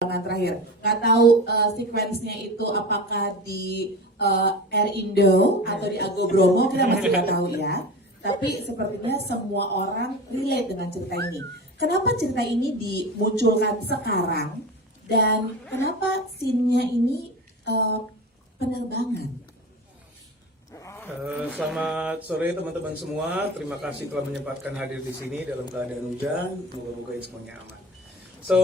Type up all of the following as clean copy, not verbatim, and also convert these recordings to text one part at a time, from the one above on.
penerbangan terakhir. Nggak tahu sequence-nya itu apakah di Air Indo atau di Ago Bromo, kita masih nggak tahu ya. Tapi sepertinya semua orang relate dengan cerita ini. Kenapa cerita ini dimunculkan sekarang dan kenapa scene-nya ini penerbangan? Selamat sore teman-teman semua. Terima kasih telah menyempatkan hadir di sini dalam keadaan hujan. Moga-moga semuanya aman. So,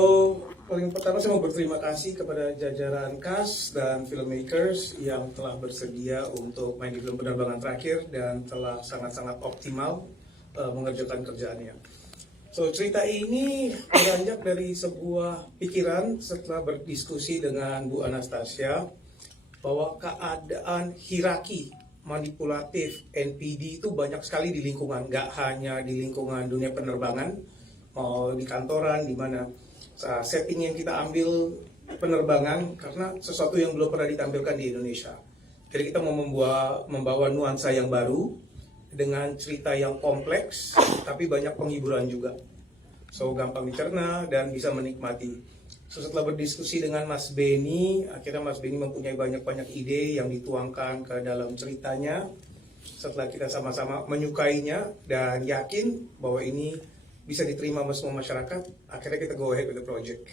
paling pertama saya mau berterima kasih kepada jajaran cast dan filmmakers yang telah bersedia untuk main di film penerbangan terakhir dan telah sangat-sangat optimal mengerjakan kerjaannya. So, cerita ini beranjak dari sebuah pikiran setelah berdiskusi dengan Bu Anastasia bahwa keadaan hierarki manipulatif NPD itu banyak sekali di lingkungan, nggak hanya di lingkungan dunia penerbangan, mau di kantoran, di mana setting yang kita ambil penerbangan karena sesuatu yang belum pernah ditampilkan di Indonesia. Jadi kita mau membawa nuansa yang baru dengan cerita yang kompleks, tapi banyak penghiburan juga. So gampang dicerna dan bisa menikmati. So, setelah berdiskusi dengan Mas Benny, akhirnya Mas Benny mempunyai banyak-banyak ide yang dituangkan ke dalam ceritanya. Setelah kita sama-sama menyukainya dan yakin bahwa ini bisa diterima oleh semua masyarakat, akhirnya kita go ahead with the project.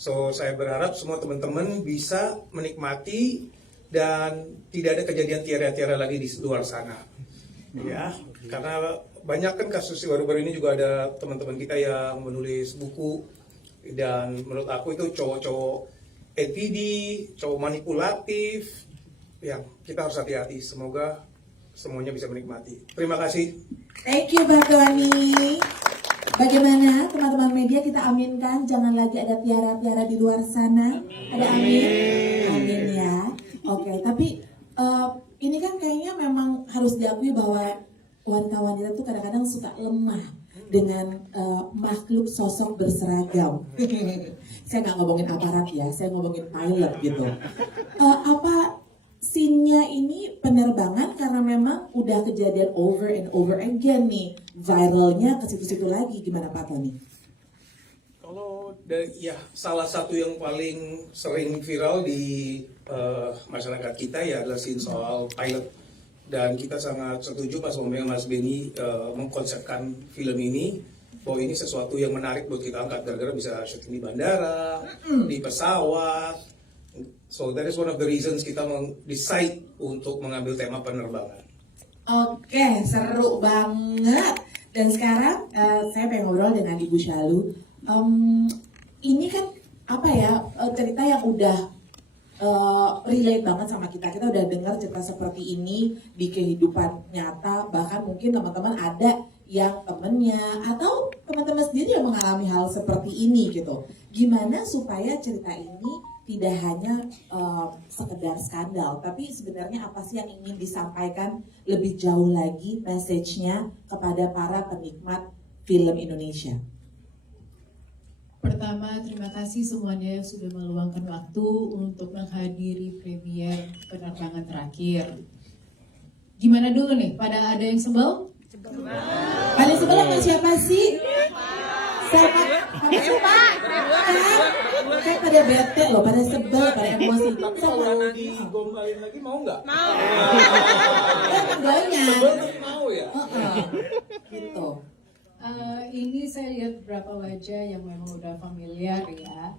So, saya berharap semua teman-teman bisa menikmati dan tidak ada kejadian tiara-tiara lagi di luar sana. Ya, karena banyak kan kasus baru-baru ini juga ada teman-teman kita yang menulis buku dan menurut aku itu cowok-cowok NPD, cowok manipulatif, yang kita harus hati-hati. Semoga semuanya bisa menikmati. Terima kasih. Thank you Bang Tony. Bagaimana teman-teman media, kita aminkan jangan lagi ada tiara-tiara di luar sana. Ada amin? Amin ya. Oke, tapi ini kan kayaknya memang harus diakui bahwa wanita-wanita tuh kadang-kadang suka lemah dengan makhluk sosok berseragam. Saya nggak ngomongin aparat ya, saya ngomongin pilot gitu. Apa scene-nya ini penerbangan karena memang udah kejadian over and over again nih, viralnya ke situ-situ lagi, gimana Pak Tony? Kalau ya salah satu yang paling sering viral di masyarakat kita ya adalah scene soal pilot. Dan kita sangat setuju pas Mas Benny mengkonsepkan film ini bahwa ini sesuatu yang menarik buat kita angkat gara-gara bisa syuting di bandara, di pesawat. So that is one of the reasons kita decide untuk mengambil tema penerbangan. Oke, seru banget. Dan sekarang saya pengen ngobrol dengan Ibu Syalu. Ini kan apa ya, cerita yang udah relate banget sama kita. Kita udah dengar cerita seperti ini di kehidupan nyata. Bahkan mungkin teman-teman ada yang temennya atau teman-teman sendiri yang mengalami hal seperti ini gitu. Gimana supaya cerita ini tidak hanya sekedar skandal, tapi sebenarnya apa sih yang ingin disampaikan lebih jauh lagi message-nya kepada para penikmat film Indonesia? Pertama, terima kasih semuanya yang sudah meluangkan waktu untuk menghadiri premier penerbangan terakhir. Gimana dulu nih? Pada ada yang sebel? Paling sebel sama siapa sih? Sama kan pada bete loh, pada sebel, pada emosi. Kalau digombalin lagi mau nggak? Mau. Goyang. Mau ya? Gitu. Ini saya lihat beberapa wajah yang memang udah familiar ya.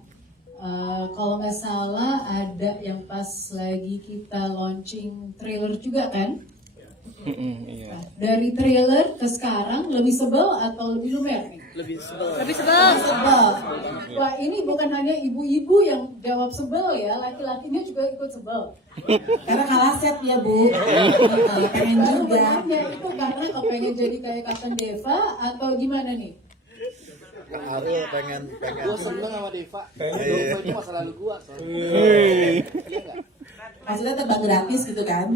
Kalau nggak salah ada yang pas lagi kita launching trailer juga kan? Nah, dari trailer ke sekarang lebih sebel atau lebih lumer nih? Lebih sebel. Sebel. Wah, ini bukan hanya ibu-ibu yang jawab sebel ya, laki-lakinya juga ikut sebel. Karena kalah set ya Bu. Pengen juga. Ya, itu karena kepengen jadi kayak Kapten Deva atau gimana nih? Kak Arul pengen. Gue seneng sama Deva. Deva itu masa lalu gue. Maksudnya terbang gratis gitu kan.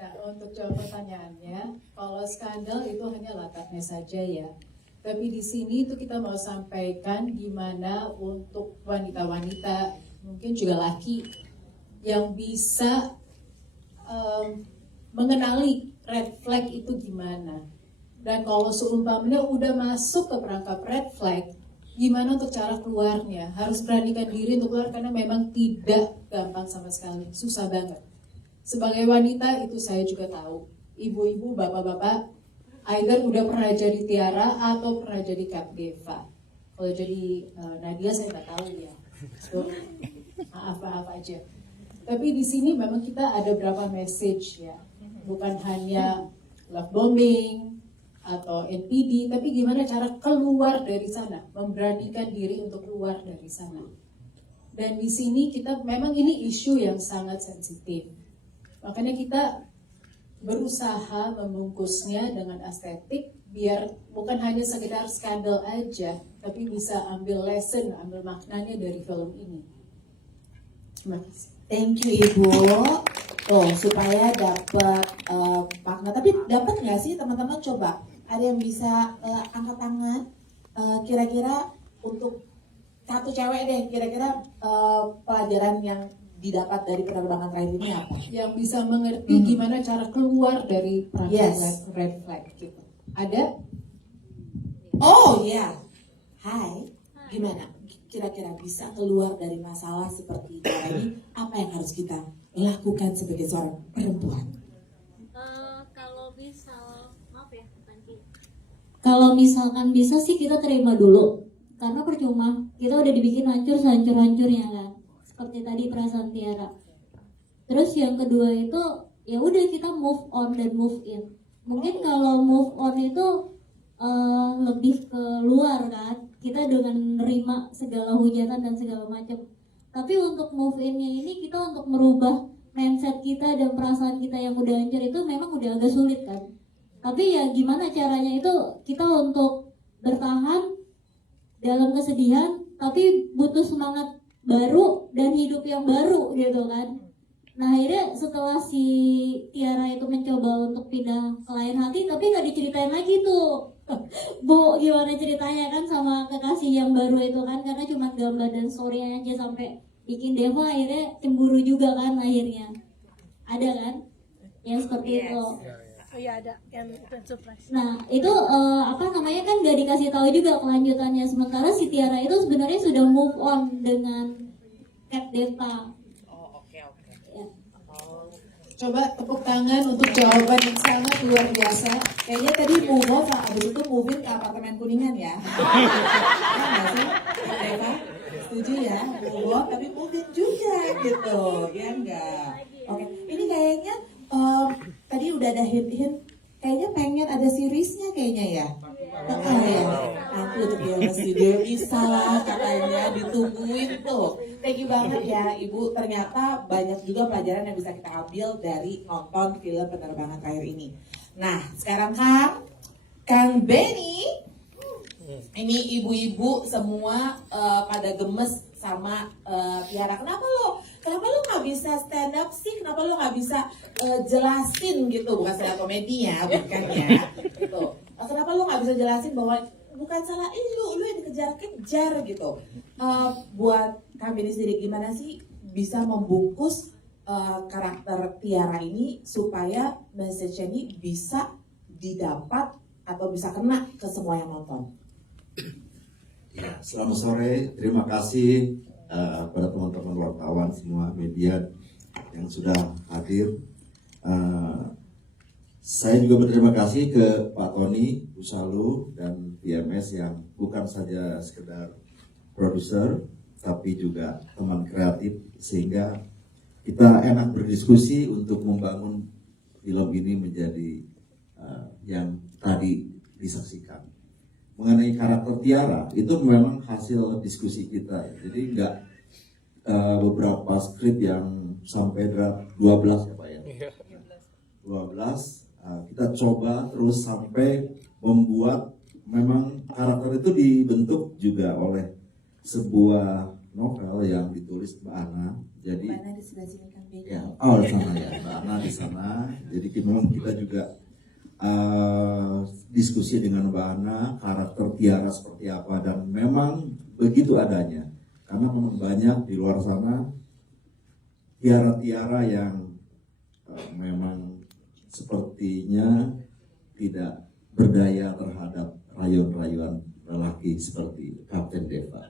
Nah, untuk jawab pertanyaannya, kalau skandal itu hanya latarnya saja ya. Tapi di sini itu kita mau sampaikan gimana untuk wanita-wanita, mungkin juga laki, yang bisa mengenali red flag itu gimana. Dan kalau seumpamanya udah masuk ke perangkap red flag, gimana untuk cara keluarnya? Harus beranikan diri untuk keluar karena memang tidak gampang sama sekali, susah banget. Sebagai wanita itu saya juga tahu, ibu-ibu, bapak-bapak, either udah pernah jadi Tiara atau pernah jadi Kak Deva. Kalau jadi Nadia saya nggak tahu ya, so, maaf aja. Tapi di sini memang kita ada beberapa message ya, bukan hanya love bombing atau NPD, tapi gimana cara keluar dari sana, memberanikan diri untuk keluar dari sana. Dan di sini kita memang ini isu yang sangat sensitif, makanya kita berusaha membungkusnya dengan estetik biar bukan hanya sekedar skandal aja, tapi bisa ambil lesson, ambil maknanya dari film ini. Terima kasih. Thank you Ibu. Oh, supaya dapat makna. Tapi dapat nggak sih teman-teman? Coba ada yang bisa angkat tangan. Kira-kira untuk satu cewek deh. Kira-kira pelajaran yang didapat dari penerbangan terakhir ini apa? Yang bisa mengerti gimana cara keluar dari perangkap red flag gitu. Ada? Oh ya. Hai. Gimana? Kira-kira bisa keluar dari masalah seperti ini, apa yang harus kita lakukan sebagai seorang perempuan? Kalau misal, maaf ya, nanti. Kalau misalkan bisa sih kita terima dulu, karena percuma kita udah dibikin hancur-hancurnya kan, seperti tadi perasaan Tiara. Terus yang kedua itu ya udah kita move on dan move in. Mungkin kalau move on itu lebih ke luar kan, kita dengan menerima segala hujatan dan segala macam. Tapi untuk move innya ini kita untuk merubah mindset kita dan perasaan kita yang udah hancur itu memang udah agak sulit kan. Tapi ya gimana caranya itu kita untuk bertahan dalam kesedihan, tapi butuh semangat baru dan hidup yang baru gitu kan. Nah akhirnya setelah si Tiara itu mencoba untuk pindah ke lain hati, tapi nggak diceritain lagi tuh Bu gimana ceritanya kan sama kekasih yang baru itu kan, karena cuma gambar dan story aja sampai bikin Deva akhirnya cemburu juga kan akhirnya. Ada kan yang seperti itu. Oh iya ada yang surprise. Nah itu apa namanya kan gak dikasih tahu juga kelanjutannya, sementara si Tiara itu sebenarnya sudah move on dengan Kak Deva. Coba tepuk tangan untuk jawaban yang sangat luar biasa. Kayaknya tadi move on, abis itu moving ke apartemen Kuningan ya. Ya nggak sih? Eva? Setuju ya? Move on, tapi moving juga gitu. Ya enggak? Oke, ini kayaknya tadi udah ada hint-hint. Kayaknya pengen ada seriesnya kayaknya ya. Ya. Nanti untuk di studio bisa lah katanya, ditungguin tuh. Thank you banget ya Ibu, ternyata banyak juga pelajaran yang bisa kita ambil dari nonton film penerbangan terakhir ini. Nah sekarang Kang Benny, ini ibu-ibu semua pada gemes sama Tiara. Kenapa lo nggak bisa stand up sih? Kenapa lo nggak bisa jelasin gitu? Bukan stand up komedi ya, bukan ya gitu. Kenapa lo nggak bisa jelasin bahwa bukan salah lu yang dikejar-kejar gitu. Buat Kang Benny sendiri gimana sih bisa membungkus karakter Tiara ini supaya message ini bisa didapat atau bisa kena ke semua yang nonton? Ya, selamat sore. Terima kasih pada teman-teman wartawan semua media yang sudah hadir. Saya juga berterima kasih ke Pak Tony Busalu dan PMS yang bukan saja sekedar produser, tapi juga teman kreatif, sehingga kita enak berdiskusi untuk membangun film ini menjadi yang tadi disaksikan. Mengenai karakter Tiara, itu memang hasil diskusi kita. Jadi enggak beberapa skrip yang sampai 12 ya Pak ya? 12. Kita coba terus sampai membuat memang karakter itu dibentuk juga oleh sebuah novel yang ditulis Mbak Ana. Jadi Mbak Ana di sebelah sini Kang Benny. ya, di sana ya, Mbak Ana di sana. Jadi memang kita juga diskusi dengan Mbak Ana karakter Tiara seperti apa, dan memang begitu adanya. Karena memang banyak di luar sana tiara-tiara yang memang sepertinya tidak berdaya terhadap rayuan-rayuan lelaki seperti Kapten Deva.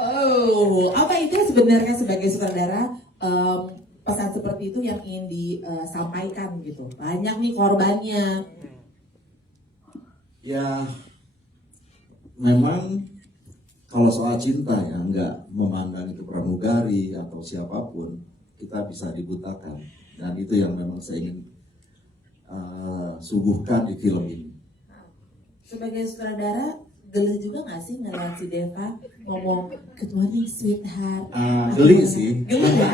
Oh, apa itu sebenarnya sebagai sutradara pesan seperti itu yang ingin disampaikan gitu? Banyak nih korbannya. Ya, memang kalau soal cinta ya nggak memandang itu pramugari atau siapapun, kita bisa dibutakan, dan itu yang memang saya ingin suguhkan di film ini. Sebagai sutradara, geli juga nggak sih ngeliat si Deva ngomong good morning sweetheart? Geli sih. Geli ya?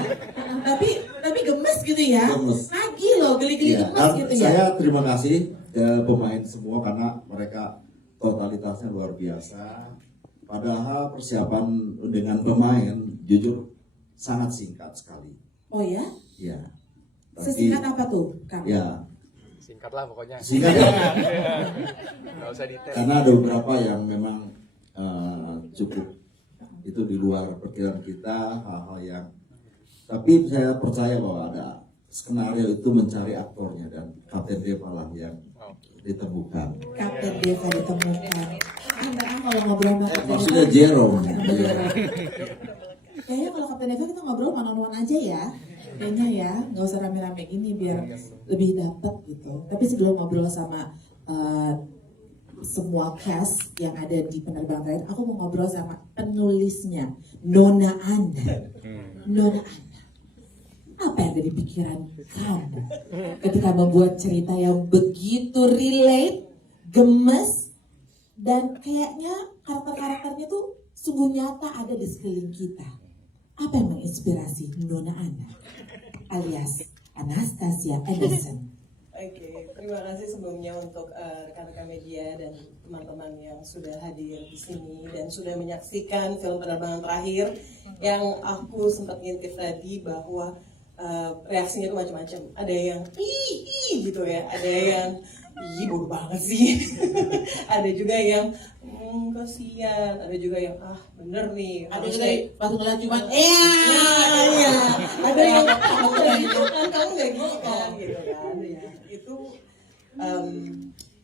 tapi gemes gitu ya? Gemes. Nagih loh, geli-geli Ya, gemes gitu ya? saya terima kasih ke pemain semua karena mereka totalitasnya luar biasa. Padahal persiapan dengan pemain jujur sangat singkat sekali. Oh ya? Ya. Sesingkat apa tuh, Kang? Ya, Singkat lah pokoknya. singkat ya. Nggak usah detail. Karena ada beberapa yang memang cukup itu di luar perkiraan kita, hal-hal yang, tapi saya percaya bahwa ada skenario itu mencari aktornya, dan Kapten Deva lah yang ditemukan. Kapten Deva ditemukan. Antara kalau ngobrol sama Kapten Maksudnya Deva, Jerome. kayaknya kalau Kapten Deva kita ngobrol one-on-one aja ya. Kayaknya ya, nggak usah rame-rame gini biar lebih dapet gitu. Tapi sebelum ngobrol sama semua cast yang ada di penerbangan terakhir, aku mau ngobrol sama penulisnya, Nona Anda. Nona Anda, apa yang ada di pikiran kamu ketika membuat cerita yang begitu relate, gemes, dan kayaknya karakter-karakternya tuh sungguh nyata ada di sekeliling kita? Apa yang menginspirasi Nona Anda alias Anastasia Anderson? Oke, terima kasih sebelumnya untuk rekan-rekan media dan teman-teman yang sudah hadir di sini dan sudah menyaksikan film penerbangan terakhir. Yang aku sempat ngintip tadi bahwa reaksinya itu macam-macam. Ada yang ih gitu ya, ada yang ih bodoh banget sih. Ada juga yang kasihan, ada juga yang bener nih. Ada juga pas ngeliat cuma Iya, ada yang kamu nggak gitu kan, gitu kan. Ya, itu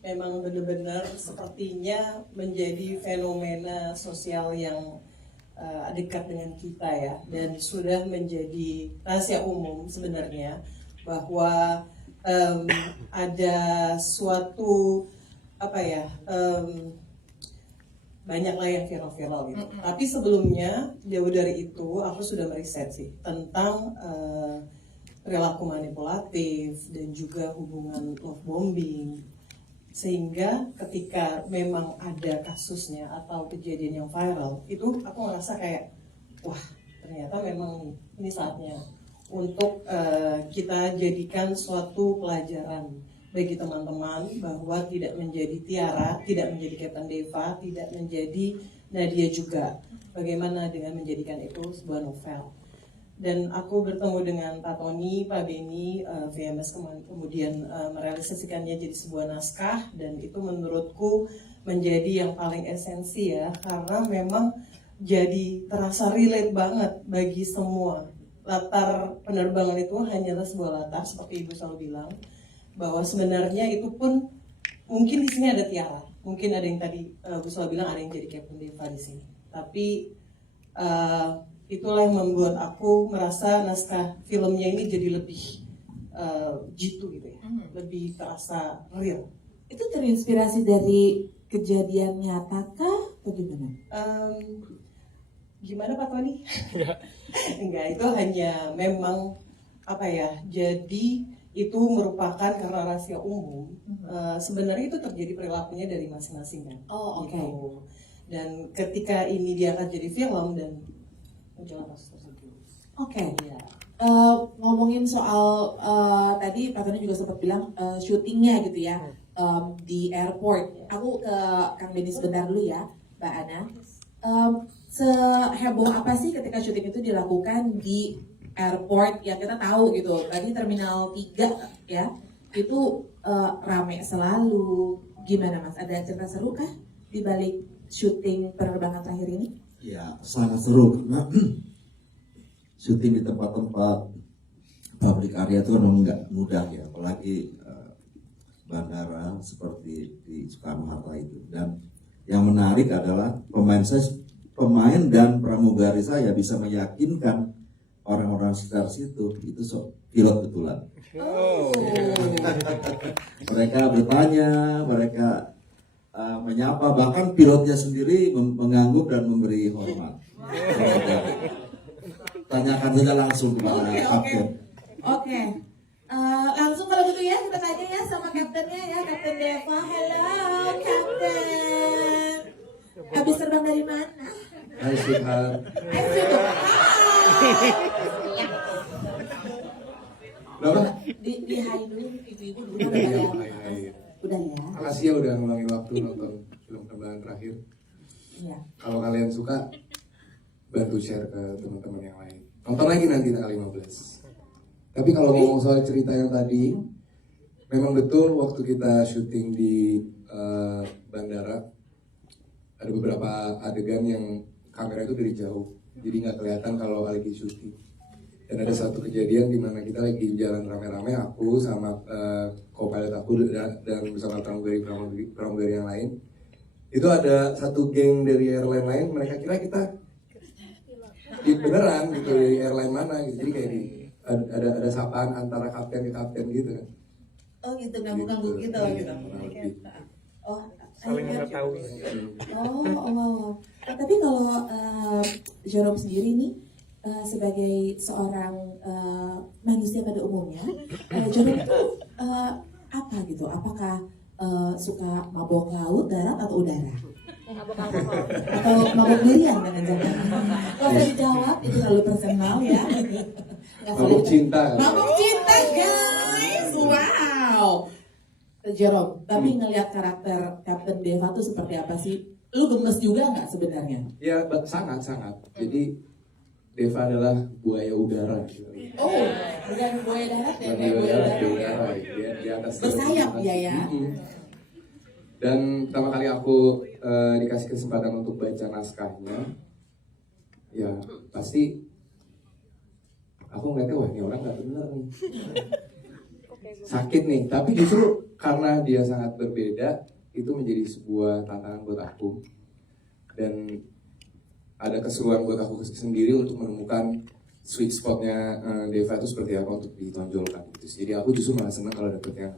memang benar-benar sepertinya menjadi fenomena sosial yang dekat dengan kita ya, dan sudah menjadi rahasia umum sebenarnya bahwa ada suatu banyaklah yang viral-viral gitu. Tapi sebelumnya jauh dari itu aku sudah meriset sih tentang perilaku manipulatif dan juga hubungan love bombing, sehingga ketika memang ada kasusnya atau kejadian yang viral itu aku ngerasa kayak wah ternyata memang ini saatnya untuk kita jadikan suatu pelajaran bagi teman-teman bahwa tidak menjadi Tiara, tidak menjadi Kapten Deva, tidak menjadi Nadia juga. Bagaimana dengan menjadikan itu sebuah novel. Dan aku bertemu dengan Pak Tony, Pak Beni, VMS kemudian merealisasikannya jadi sebuah naskah, dan itu menurutku menjadi yang paling esensi ya, karena memang jadi terasa relate banget bagi semua. Latar penerbangan itu hanyalah sebuah latar seperti Ibu selalu bilang, bahwa sebenarnya itu pun mungkin di sini ada Tiara, mungkin ada yang tadi Bu Sula bilang ada yang jadi Kapten Deva di sini. Tapi itulah yang membuat aku merasa naskah filmnya ini jadi lebih jitu gitu ya, lebih terasa real. Itu terinspirasi dari kejadian nyata kah atau gimana? Gimana Pak Tony? Enggak, itu hanya memang jadi itu merupakan karena rahasia umum. Sebenarnya itu terjadi perilakunya dari masing-masing kan. Oh, oke. Gitu. Dan ketika ini diangkat jadi film dan muncul kasus tersebut. Oke. Iya. Ngomongin soal tadi Pak Tony juga sempat bilang syutingnya gitu ya di airport. Aku ke Kang Beni sebentar dulu ya, Mbak Ana. Seheboh apa sih ketika syuting itu dilakukan di airport yang kita tahu gitu, tadi Terminal 3 ya, itu rame selalu. Gimana Mas, ada cerita seru kah di balik syuting penerbangan terakhir ini? Ya, sangat seru karena syuting di tempat-tempat public area itu memang nggak mudah ya, apalagi bandara seperti di Soekarno-Hatta itu. Dan Yang menarik adalah pemain dan pramugari saya bisa meyakinkan orang-orang sekitar situ itu pilot betulan. Oh. Mereka bertanya, mereka menyapa, bahkan pilotnya sendiri mengangguk dan memberi hormat. Tanyakan saja langsung kepada kapten. Oke. Langsung kalau gitu ya kita tanya ya sama kaptennya ya, Kapten Deva. Halo, Kapten. Habis terbang dari mana? Hai sweetheart. Ayo situ. Berapa? Di hai dulu, ibu-ibu dulu udah ya. Udah ya. Makasih ya udah ngulangin waktu nonton film penerbangan terakhir. Iya. Kalau kalian suka, bantu share ke teman-teman yang lain. Nonton lagi nanti tanggal 15. Tapi kalau ngomong soal cerita yang tadi, memang betul waktu kita syuting di bandara, ada beberapa adegan yang kamera itu dari jauh, jadi nggak kelihatan kalau lagi syuting. Dan ada satu kejadian di mana kita lagi jalan rame-rame, aku sama co-pilot aku dan bersama pramugari yang lain. Itu ada satu geng dari airline lain, mereka kira kita beneran gitu dari airline mana gitu. Jadi kayak ada sapaan antara kapten ke kapten gitu kan. Oh gitu, ngangguk-ngangguk gitu. Oh, Saling mengetahui. Oh. Tapi kalau Jerome sendiri nih sebagai seorang manusia pada umumnya, Jerome itu apa gitu? Apakah suka mabok laut, darat atau udara? Atau mabok durian jangan-jangan? Kalau saya dijawab itu terlalu personal ya. Mabuk cinta. Mabok cinta guys, wow. Jerome, tapi ngelihat karakter Kapten Deva tuh seperti apa sih? Lu gemes juga nggak sebenarnya? Ya sangat. Jadi Deva adalah buaya udara. Gitu. Oh, bukan buaya darat ya? Buaya udara. Di atas. Bersayap dia ya. Dan pertama kali aku dikasih kesempatan untuk baca naskahnya, ya pasti aku ngeliatnya, wah ini orang nggak benar nih. Sakit nih, tapi justru karena dia sangat berbeda, itu menjadi sebuah tantangan buat aku. Dan ada keseruan buat aku sendiri untuk menemukan sweet spotnya Deva itu seperti apa untuk ditonjolkan gitu. Jadi aku justru malah senang kalau dapetnya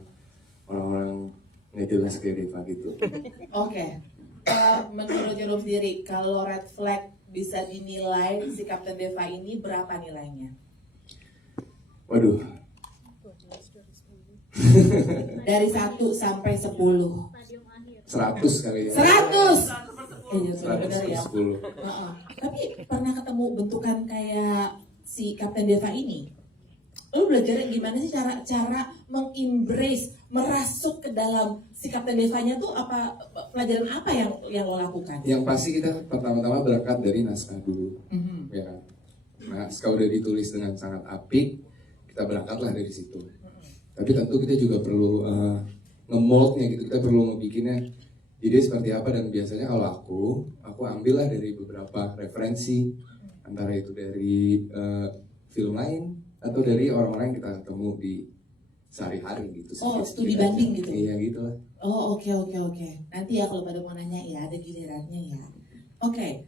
orang-orang nggak jelas kayak Deva gitu. Oke. Menurut Jerome sendiri, kalau red flag bisa dinilai si Kapten Deva ini berapa nilainya? Waduh. Dari 1 sampai 10. 100 kali ya. 100. 100 ya. 10. Tapi pernah ketemu bentukan kayak si Kapten Deva ini? Lu belajar gimana sih cara mengembrace, merasuk ke dalam si Kapten Devanya tuh apa, pelajaran apa yang lo lakukan? Yang pasti kita pertama-tama berangkat dari naskah dulu, ya kan. Naskah udah ditulis dengan sangat apik, kita berangkatlah dari situ. Tapi tentu kita juga perlu nge-moldnya gitu, kita perlu ngebikinnya ide seperti apa. Dan biasanya kalau aku ambillah dari beberapa referensi, antara itu dari film lain atau dari orang-orang yang kita ketemu di sehari-hari gitu. Oh, studi banding gitu? Iya gitu lah. Oh, oke. Nanti ya kalau pada mau nanya ya, ada gilirannya ya. Oke.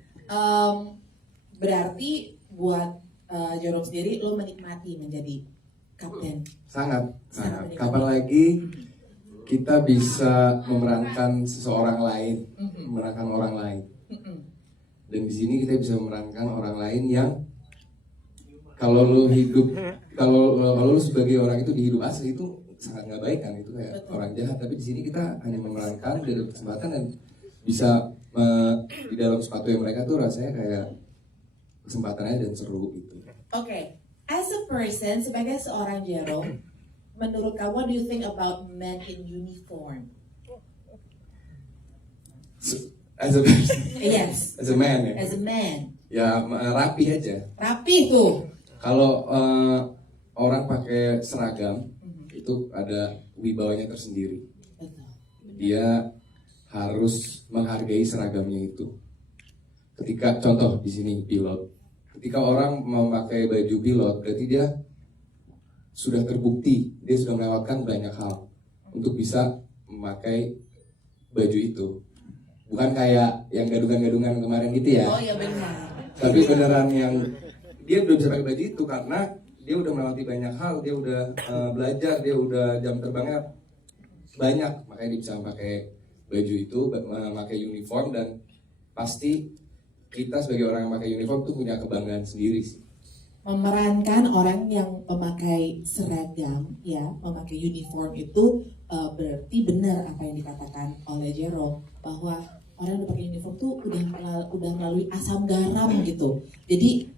Berarti buat Jerome sendiri, lo menikmati menjadi kapten? Sangat. Kapan lagi kita bisa memerankan seseorang lain, memerankan orang lain. Dan di sini kita bisa memerankan orang lain yang kalau lu sebagai orang itu di hidup asli itu sangat nggak baik kan, itu kayak orang jahat. Tapi di sini kita hanya memerankan, ada kesempatan dan bisa di dalam sepatu yang mereka tuh rasanya kayak kesempatannya dan seru gitu. Oke. As a person, sebagai seorang Jerome, menurut kamu, what do you think about men in uniform? As a person, Yes. as a man ya. As a man. Ya rapi aja. Rapi tuh. Kalau orang pakai seragam itu ada wibawanya tersendiri. Betul. Dia harus menghargai seragamnya itu. Ketika contoh di sini pilot, ketika orang memakai baju pilot, berarti dia sudah terbukti, dia sudah melewatkan banyak hal untuk bisa memakai baju itu. bukan kayak yang gadungan-gadungan kemarin gitu ya. Oh iya benar. Tapi beneran yang dia udah bisa pakai baju itu karena dia udah melewati banyak hal, dia udah belajar, dia udah jam terbangnya banyak, makanya dia bisa pakai baju itu, pakai uniform, dan pasti kita sebagai orang yang pakai uniform tuh punya kebanggaan sendiri sih. Memerankan orang yang memakai seragam, ya, memakai uniform itu berarti benar apa yang dikatakan oleh Jero, bahwa orang yang pakai uniform tuh udah melalui asam garam gitu. Jadi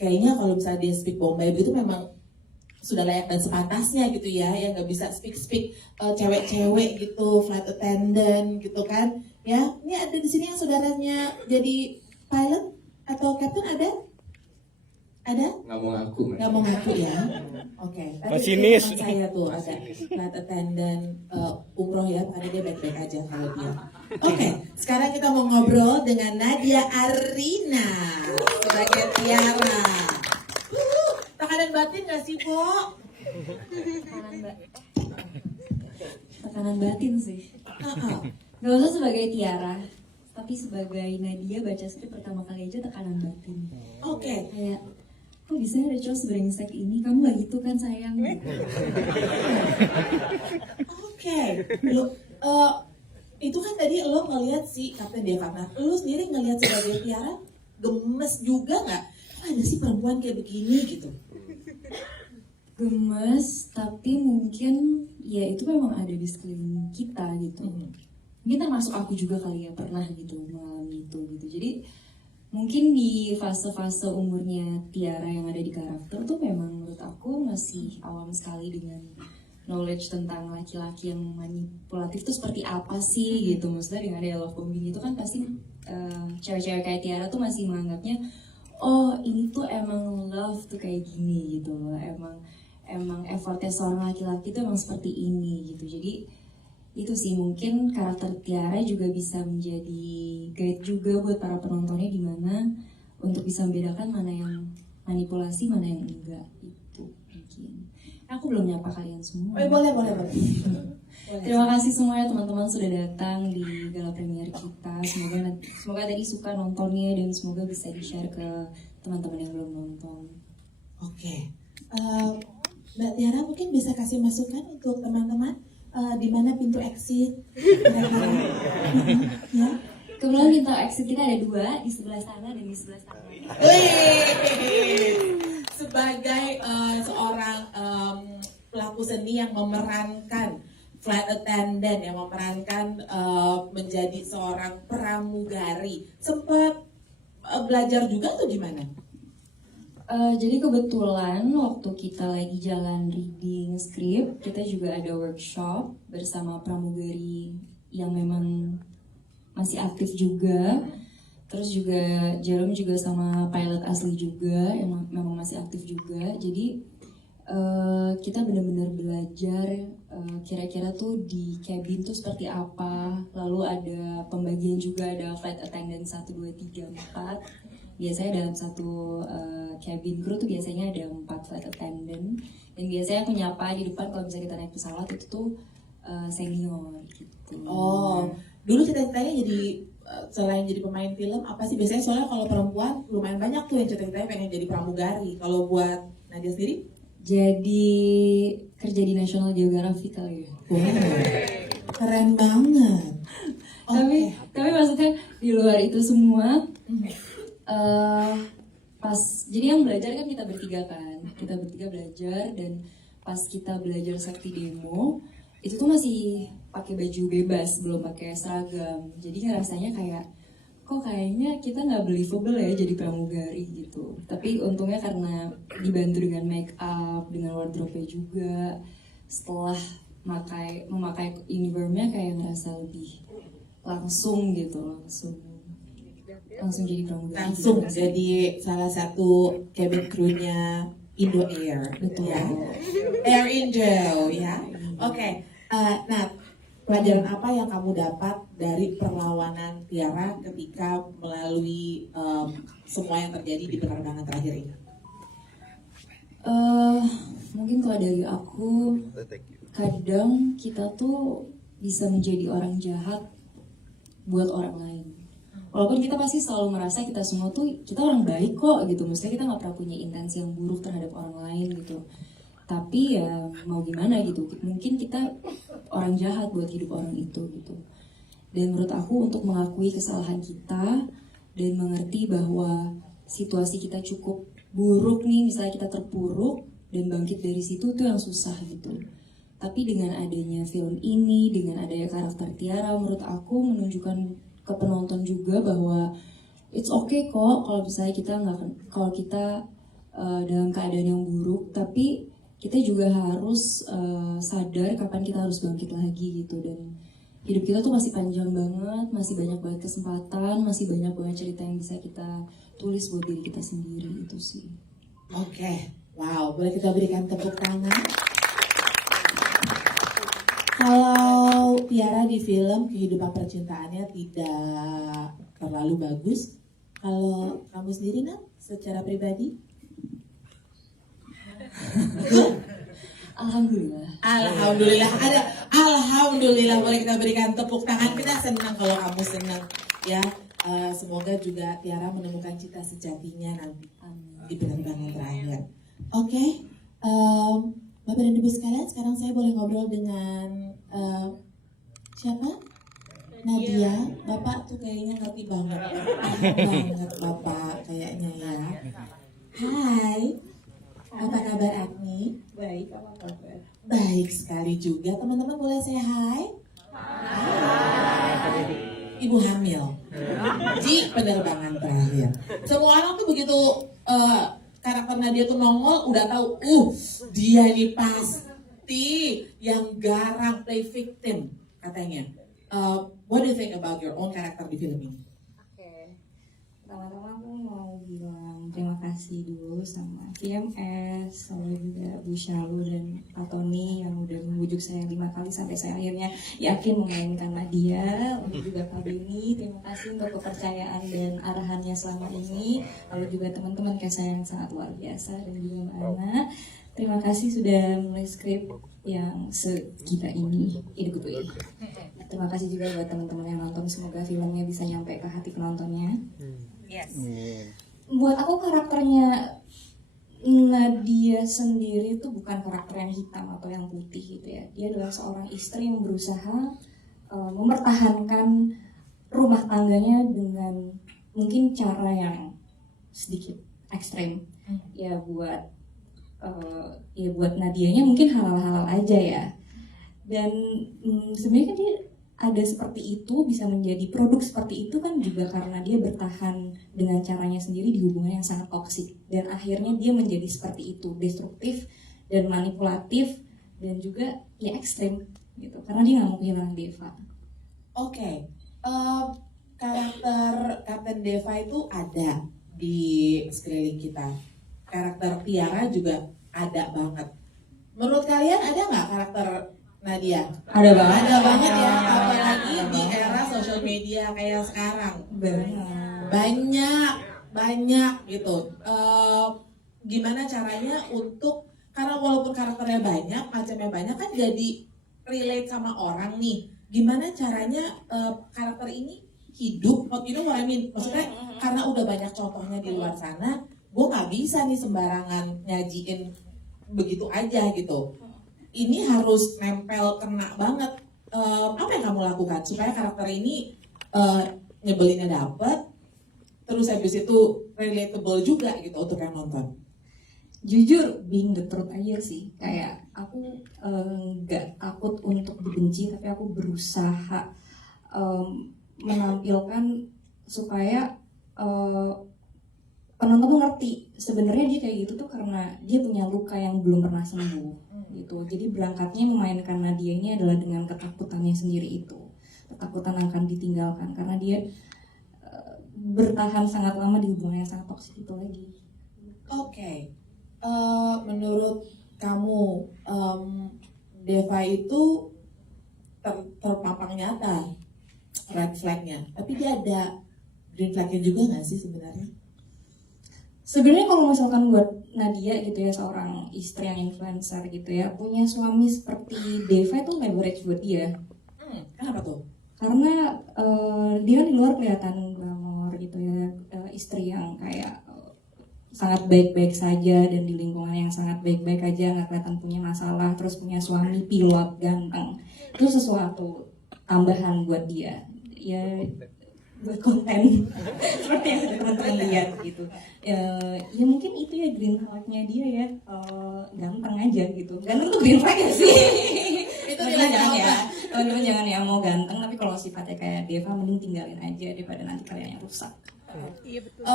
kayaknya kalau misalnya dia speak Bombay begitu memang sudah layak dan sepantasnya gitu ya, yang nggak bisa speak cewek-cewek gitu, flight attendant gitu kan, ya. Ini ada di sini yang saudaranya jadi pilot atau captain ada? Ada? Nggak mau ngaku, Nggak mau ngaku ya? Oke. Tapi Masinis. teman saya tuh ada flight attendant umroh ya, ada dia baik-baik aja kalau dia. Oke, sekarang kita mau ngobrol dengan Nadia Arina sebagai Tiara. Tekanan batin nggak sih, Po? Tekanan batin sih. Gak usah sebagai Tiara, tapi sebagai Nadia baca skrip pertama kali aja tekanan batin. Oke. Kayak, kok bisa ada cowok sebrengsek ini? Kamu gak gitu kan sayang? Oke. Lo, itu kan tadi lo ngelihat si Kapten Devana. Lo sendiri ngelihat sebagai Tiara, gemes juga nggak? Ada sih perempuan kayak begini gitu. Gemes, tapi mungkin ya itu memang ada di sekeliling kita gitu. Mungkin termasuk aku juga kali ya pernah gitu mengalami itu gitu. Jadi mungkin di fase-fase umurnya Tiara yang ada di karakter tuh memang menurut aku masih awam sekali dengan knowledge tentang laki-laki yang manipulatif tuh seperti apa sih gitu. Maksudnya dengan ada love bombing itu kan pasti cewek-cewek kayak Tiara tuh masih menganggapnya oh ini tuh emang love tuh kayak gini gitu loh, emang effortnya seorang laki-laki tuh emang seperti ini gitu. Jadi itu sih mungkin karakter Tiara juga bisa menjadi guide juga buat para penontonnya, di mana untuk bisa membedakan mana yang manipulasi, mana yang enggak. Itu mungkin. Aku belum nyapa kalian semua. Boleh. Terima kasih semuanya teman-teman sudah datang di gala premier kita. Semoga tadi suka nontonnya dan semoga bisa di-share ke teman-teman yang belum nonton. Oke. Mbak Tiara mungkin bisa kasih masukan untuk teman-teman di mana pintu exit kira-kira. Ya. Kebetulan pintu exit kita ada 2, di sebelah sana dan di sebelah sana. Sebagai seorang pelaku seni yang memerankan flight attendant, yang memerankan menjadi seorang pramugari, sempat belajar juga atau gimana? Jadi kebetulan waktu kita lagi jalan reading script, kita juga ada workshop bersama pramugari yang memang masih aktif juga. Terus juga Jerome juga sama pilot asli juga yang memang masih aktif juga. Jadi kita benar-benar belajar kira-kira tuh di cabin tuh seperti apa. Lalu ada pembagian juga, ada flight attendant 1, 2, 3, 4. Biasanya dalam satu cabin crew tuh biasanya ada 4 flight attendant. Dan biasanya aku nyapa di depan kalau misalnya kita naik pesawat itu tuh senior gitu. Oh, dulu cita-citanya jadi selain jadi pemain film apa sih? Biasanya soalnya kalau perempuan lumayan banyak tuh yang cita-citanya pengen jadi pramugari. Kalau buat Nadia sendiri? Jadi kerja di National Geographic kali ya. Wow, keren banget. Tapi maksudnya di luar itu semua pas jadi yang belajar kan kita bertiga belajar, dan pas kita belajar sakti demo itu tuh masih pakai baju bebas, belum pakai seragam. Jadi ngerasanya kayak kok kayaknya kita nggak believable ya jadi pramugari gitu. Tapi untungnya karena dibantu dengan make up, dengan wardrobe juga, setelah memakai uniformnya kayak ngerasa lebih langsung gitu, langsung jadi pramugari. Langsung jadi salah satu cabin crew-nya Indo Air, Betul ya. Air Angel, ya. Oke. Nah, pelajaran apa yang kamu dapat dari perlawanan Tiara ketika melalui semua yang terjadi di penerbangan terakhir ini? Mungkin kalau dari aku, kadang kita tuh bisa menjadi orang jahat buat orang lain. Walaupun kita pasti selalu merasa kita semua tuh kita orang baik kok gitu, maksudnya kita nggak pernah punya intensi yang buruk terhadap orang lain gitu. Tapi ya mau gimana gitu, mungkin kita orang jahat buat hidup orang itu gitu. Dan menurut aku untuk mengakui kesalahan kita dan mengerti bahwa situasi kita cukup buruk nih, misalnya kita terpuruk dan bangkit dari situ tuh yang susah gitu. Tapi dengan adanya film ini, dengan adanya karakter Tiara, menurut aku menunjukkan ke penonton juga bahwa it's okay kok kalau misalnya kita kalau kita dalam keadaan yang buruk, tapi kita juga harus sadar kapan kita harus bangkit lagi gitu. Dan hidup kita tuh masih panjang banget, masih banyak banget kesempatan, masih banyak banget cerita yang bisa kita tulis buat diri kita sendiri, itu sih. Oke, wow, boleh kita berikan tepuk tangan. Kalau Tiara di film kehidupan percintaannya tidak terlalu bagus, kalau kamu sendiri Nat, secara pribadi? Alhamdulillah. Alhamdulillah, ada alhamdulillah, boleh kita berikan tepuk tangan. Kita senang kalau kamu senang ya. Semoga juga Tiara menemukan cita sejatinya nanti di penerbangan terakhir. Oke, Bapak dan Ibu sekalian, sekarang saya boleh ngobrol dengan siapa? Nadia. Bapak tuh kayaknya ngerti banget. Banget Bapak kayaknya ya. Hai, apa kabar Agni? Baik, apa kabar? Baik sekali juga. Teman-teman boleh say hi? Hai. Ibu hamil di penerbangan terakhir. Semua orang tuh begitu karakter Nadia tuh nongol, udah tahu, dia ini pasti yang garang play victim katanya. What do you think about your own character di film ini? Oke, pertama-tama aku mau bilang terima kasih dulu sama TMS, sama juga Bu Syalu dan Pak Tony yang udah membujuk saya 5 kali sampai saya akhirnya yakin memainkan Nadia. Untuk juga Pak Beni, terima kasih untuk kepercayaan dan arahannya selama ini. Lalu juga teman-teman kayak saya yang sangat luar biasa dan juga Mbak Ana. Terima kasih sudah menulis skrip yang segila ini. Terima kasih juga buat teman-teman yang nonton. Semoga filmnya bisa nyampe ke hati penontonnya. Yes. Buat aku karakternya Nadia sendiri itu bukan karakter yang hitam atau yang putih gitu ya. Dia adalah seorang istri yang berusaha mempertahankan rumah tangganya dengan mungkin cara yang sedikit ekstrem. Ya buat Nadianya mungkin halal-halal aja ya. Dan sebenarnya kan dia ada seperti itu, bisa menjadi produk seperti itu kan juga karena dia bertahan dengan caranya sendiri di hubungan yang sangat toksik. Dan akhirnya dia menjadi seperti itu, destruktif dan manipulatif dan juga ya ekstrem gitu. Karena dia nggak mau kehilangan Deva. Oke, karakter Kapten Deva itu ada di sekeliling kita. Karakter Tiara juga ada banget. Menurut kalian ada nggak karakter Nadia? Ada banget. Ada banget ya, apalagi di era sosial media kayak sekarang. Banyak gitu. Gimana caranya untuk, karena walaupun karakternya banyak, macamnya banyak kan jadi relate sama orang nih. Gimana caranya karakter ini hidup? You know what I mean? Maksudnya karena udah banyak contohnya di luar sana, gue nggak bisa nih sembarangan nyajiin begitu aja gitu. Ini harus nempel, kena banget. Apa yang kamu lakukan supaya karakter ini nyebelinnya dapet, terus habis itu relatable juga gitu untuk yang nonton? Jujur, being the truth aja sih. Kayak aku nggak takut untuk dibenci, tapi aku berusaha menampilkan supaya penonton ngerti sebenarnya dia kayak gitu tuh karena dia punya luka yang belum pernah sembuh gitu. Jadi berangkatnya memainkan Nadia ini adalah dengan ketakutannya sendiri itu, ketakutan akan ditinggalkan karena dia bertahan sangat lama di hubungan yang sangat toksik itu lagi. Oke. Menurut kamu Deva itu terpampang nyata red flagnya, tapi dia ada green flagnya juga nggak sih sebenarnya? Sebenarnya kalau misalkan buat Nadia gitu ya, seorang istri yang influencer gitu ya, punya suami seperti Deva itu leverage buat dia. Kenapa tuh? karena dia di luar kelihatan glamor gitu ya, istri yang kayak sangat baik-baik saja dan di lingkungan yang sangat baik-baik aja, nggak kelihatan punya masalah, terus punya suami pilot ganteng, itu sesuatu tambahan buat dia ya, buat konten seperti yang teman-teman lihat gitu. Ya mungkin itu ya green flag-nya dia ya, ganteng aja gitu. Ganteng tuh green flag ya sih. Itu jangan ya, teman-teman jangan ya mau ganteng tapi kalau sifatnya kayak Deva mending tinggalin aja daripada nanti kalian yang rusak. Iya betul.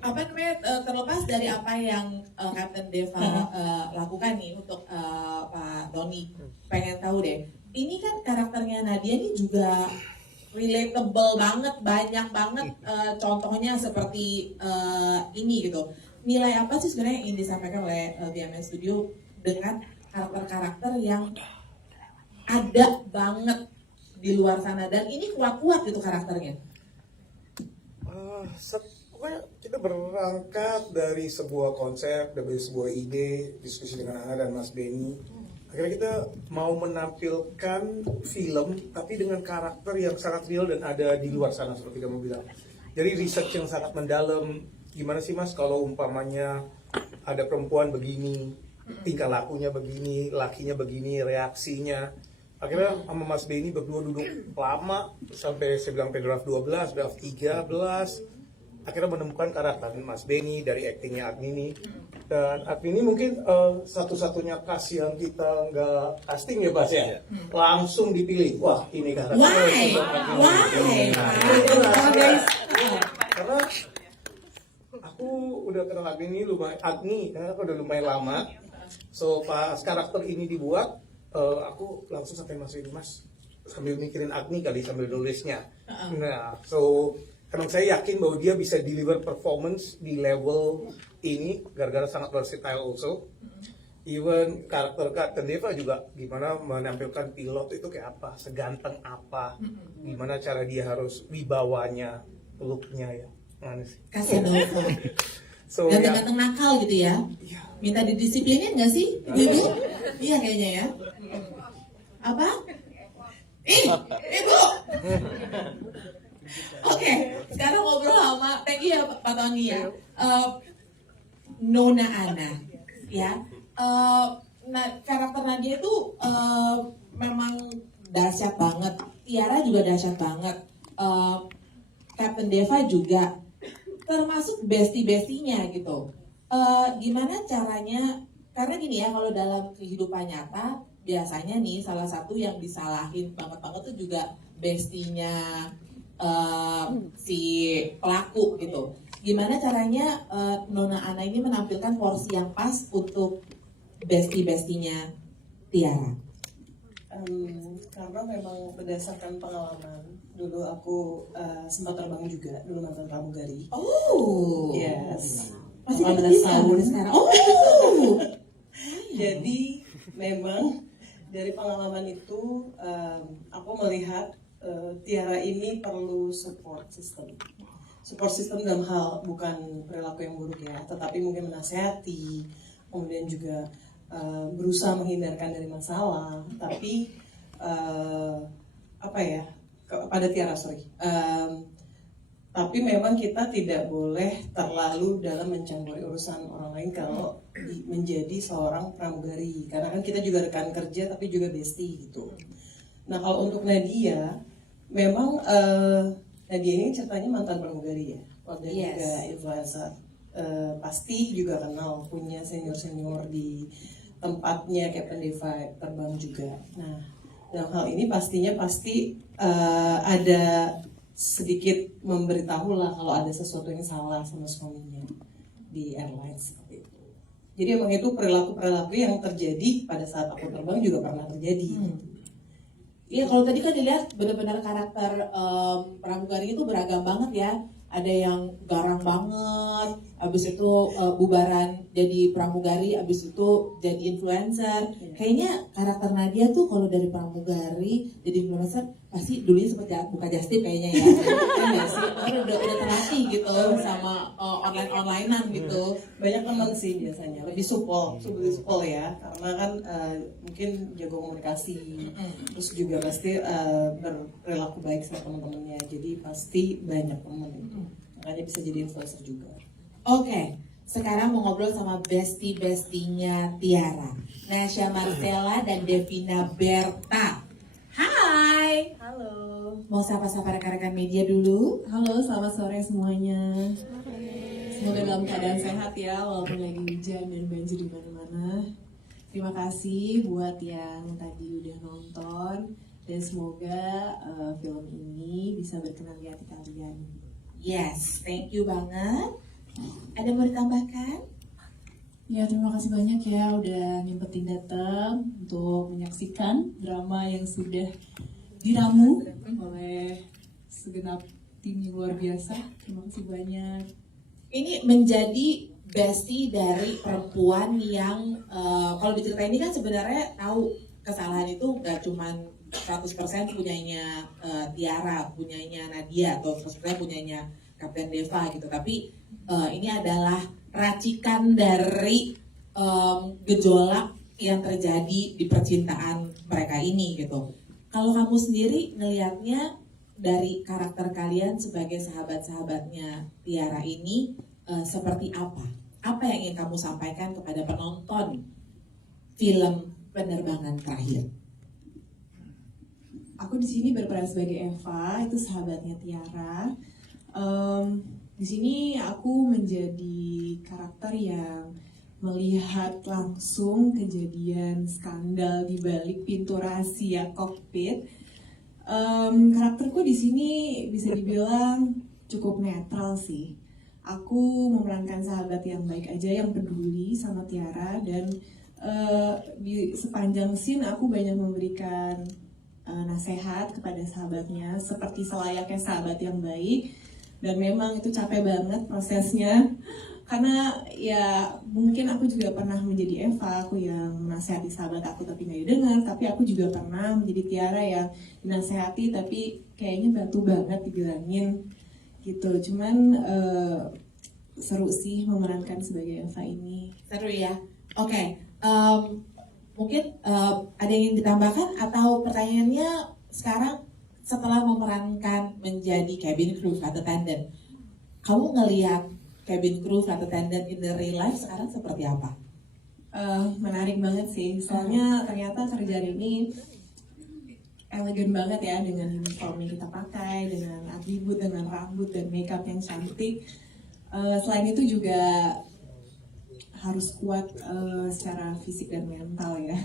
Apa namanya, terlepas dari apa yang Captain Deva lakukan nih untuk Pak Tony, pengen tahu deh, ini kan karakternya Nadia ini juga relatable banget, banyak banget contohnya seperti ini gitu. Nilai apa sih sebenarnya yang ingin disampaikan oleh BMS Studio dengan karakter-karakter yang ada banget di luar sana dan ini kuat-kuat gitu karakternya? Pokoknya kita berangkat dari sebuah konsep, dari sebuah ide, diskusi dengan Ana dan Mas Benny. Akhirnya kita mau menampilkan film tapi dengan karakter yang sangat real dan ada di luar sana seperti kamu bilang. Jadi research yang sangat mendalam. Gimana sih Mas kalau umpamanya ada perempuan begini, tingkah lakunya begini, lakinya begini, reaksinya. Akhirnya sama Mas Benny berdua duduk lama sampai saya bilang draft 12, draft 13. Akhirnya menemukan karakter Mas Benny dari aktingnya Agni. Dan Agni mungkin satu-satunya cast yang kita nggak casting ya Bas ya, langsung dipilih. Wah ini karakter. Why? Karena aku udah kenal Agni karena aku udah lumayan lama. So pas karakter ini dibuat, aku langsung sampai Mas Benny, Mas sambil mikirin Agni kali sambil nulisnya. Nah, so karena saya yakin bahwa dia bisa deliver performance di level ini gara-gara sangat versatile also. Even karakter Captain Deva juga gimana menampilkan pilot itu kayak apa, seganteng apa, gimana cara dia harus wibawanya, looknya ya. Mana sih? Casanova. So, Ganteng-ganteng nakal gitu ya. Minta didisiplinin nggak sih, Ibu? Iya kayaknya ya. Apa? Ibu. Oke, sekarang ngobrol sama, thank you ya Pak Tony ya. Nona Ana, ya. Karakter Nadia itu memang dahsyat banget. Tiara juga dahsyat banget. Captain Deva juga, termasuk bestie-bestinya gitu. Gimana caranya? Karena gini ya, kalau dalam kehidupan nyata biasanya nih salah satu yang disalahin banget tuh juga bestinya si pelaku gitu. Gimana caranya Nona Ana ini menampilkan porsi yang pas untuk bestie-bestinya Tiara? Karena memang berdasarkan pengalaman, dulu aku sempat terbang juga, dulu mantan pramugari. Oh, yes. Masih dapat tahun sekarang. Oh, jadi memang dari pengalaman itu aku melihat Tiara ini perlu support system dalam hal bukan perilaku yang buruk ya, tetapi mungkin menasehati, kemudian juga berusaha menghindarkan dari masalah, tapi pada Tiara tapi memang kita tidak boleh terlalu dalam mencampuri urusan orang lain kalau menjadi seorang pramugari, karena kan kita juga rekan kerja tapi juga bestie gitu. Nah kalau untuk Nadia, memang Nadia ini ceritanya mantan pramugari ya, dan juga influencer. Pasti juga kenal, punya senior di tempatnya Captain Deva terbang juga. Nah dalam hal ini pasti ada sedikit memberitahu lah kalau ada sesuatu yang salah sama suaminya di airlines seperti itu. Jadi emang itu perilaku yang terjadi pada saat aku terbang juga pernah terjadi. Iya, kalau tadi kan dilihat benar-benar karakter pramugari itu beragam banget ya. Ada yang garang banget, habis itu bubaran jadi pramugari, habis itu jadi influencer. Kayaknya karakter Nadia tuh kalau dari pramugari jadi influencer pasti dulunya sempat buka just tip kayaknya ya. Kan nggak sih? Udah terlatih gitu sama online-onlinean gitu. Banyak teman sih biasanya lebih supel ya, karena kan mungkin jago komunikasi, terus juga pasti berperilaku baik sama teman-temannya, jadi pasti banyak teman itu, makanya bisa jadi influencer juga. Oke, sekarang mau ngobrol sama bestie-bestinya Tiara, Nasya Marcella dan Devina Berta. Hai. Halo. Mau sapa-sapa rekan-rekan media dulu? Halo, selamat sore semuanya. Semoga dalam keadaan sehat ya, walaupun lagi hujan dan banjir di mana-mana. Terima kasih buat yang tadi udah nonton, dan semoga film ini bisa berkenan di hati kalian. Yes, thank you banget. Ada mau ditambahkan? Ya, terima kasih banyak ya udah nyempetin datang untuk menyaksikan drama yang sudah diramu oleh segenap tim yang luar biasa. Terima kasih banyak. Ini menjadi bestie dari perempuan yang kalau diceritain ini kan sebenarnya tahu kesalahan itu nggak cuman 100% punyanya Tiara, punyanya Nadia, atau 100% punyanya Kapten Deva gitu. Tapi ini adalah racikan dari gejolak yang terjadi di percintaan mereka ini gitu. Kalau kamu sendiri ngelihatnya dari karakter kalian sebagai sahabat-sahabatnya Tiara ini seperti apa? Apa yang ingin kamu sampaikan kepada penonton film Penerbangan Terakhir? Aku di sini berperan sebagai Eva, itu sahabatnya Tiara. Di sini aku menjadi karakter yang melihat langsung kejadian skandal di balik pintu rahasia kokpit. Karakterku di sini bisa dibilang cukup netral sih. Aku memerankan sahabat yang baik aja, yang peduli sama Tiara, dan di sepanjang scene aku banyak memberikan nasihat kepada sahabatnya seperti selayaknya sahabat yang baik. Dan memang itu capek banget prosesnya, karena ya mungkin aku juga pernah menjadi Eva, aku yang menasehati sahabat aku tapi nggak didengar, tapi aku juga pernah menjadi Tiara yang dinasehati tapi kayaknya batu banget dibilangin gitu. Cuman seru sih memerankan sebagai Eva ini. Seru ya. Oke, mungkin ada yang ingin ditambahkan atau pertanyaannya sekarang setelah memerankan menjadi cabin crew flight attendant, kamu ngelihat cabin crew flight attendant in the real life sekarang seperti apa? Menarik banget sih, soalnya ternyata kerjaan ini elegan banget ya, dengan uniform yang kita pakai, dengan atribut, dengan rambut dan makeup yang cantik. Selain itu juga harus kuat secara fisik dan mental ya.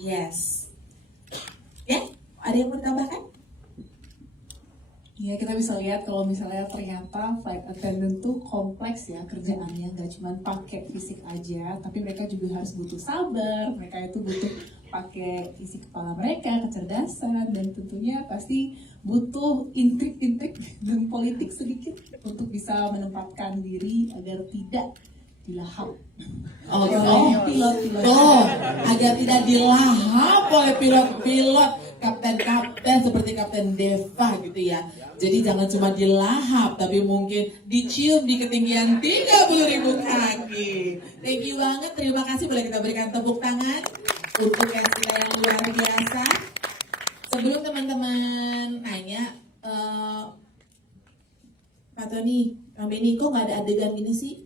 Yes. Ya, ada yang mau ditambahkan? Ya, kita bisa lihat kalau misalnya ternyata flight attendant tuh kompleks ya kerjaannya, nggak cuma pakai fisik aja, tapi mereka juga harus butuh sabar, mereka itu butuh pakai fisik kepala mereka, kecerdasan, dan tentunya pasti butuh intrik-intrik dan politik sedikit untuk bisa menempatkan diri agar tidak dilahap. Pilot-pilot. Agar tidak dilahap oleh pilot-pilot, kapten-kapten seperti Kapten Deva gitu ya. Jadi jangan cuma dilahap, tapi mungkin dicium di ketinggian 30.000 kaki. Thank you banget, terima kasih. Boleh kita berikan tepuk tangan untuk Jessica yang luar biasa. Sebelum teman-teman nanya, Pak Tony, Kang Benny, kok nggak ada adegan gini sih?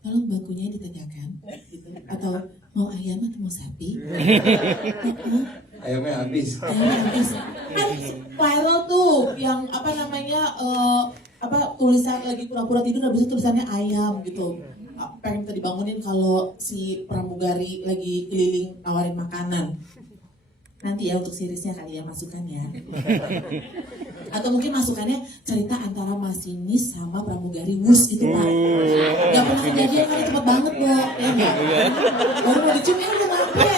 Tolong bangkunya ditegakkan, gitu. Atau mau ayam atau mau sapi? Ayamnya habis. Kan viral tuh yang apa namanya tulisan lagi pura-pura tidur, habis itu tulisannya ayam gitu. Pengen kita dibangunin kalau si pramugari lagi keliling nawarin makanan. Nanti ya untuk seriesnya kali ya masukan ya. Atau mungkin masukannya cerita antara masinis sama pramugari wus itu Pak. Gak pernah kejadian kan, cepet banget Mbak. Ya enggak? Baru mau dicium ya udah nyampe.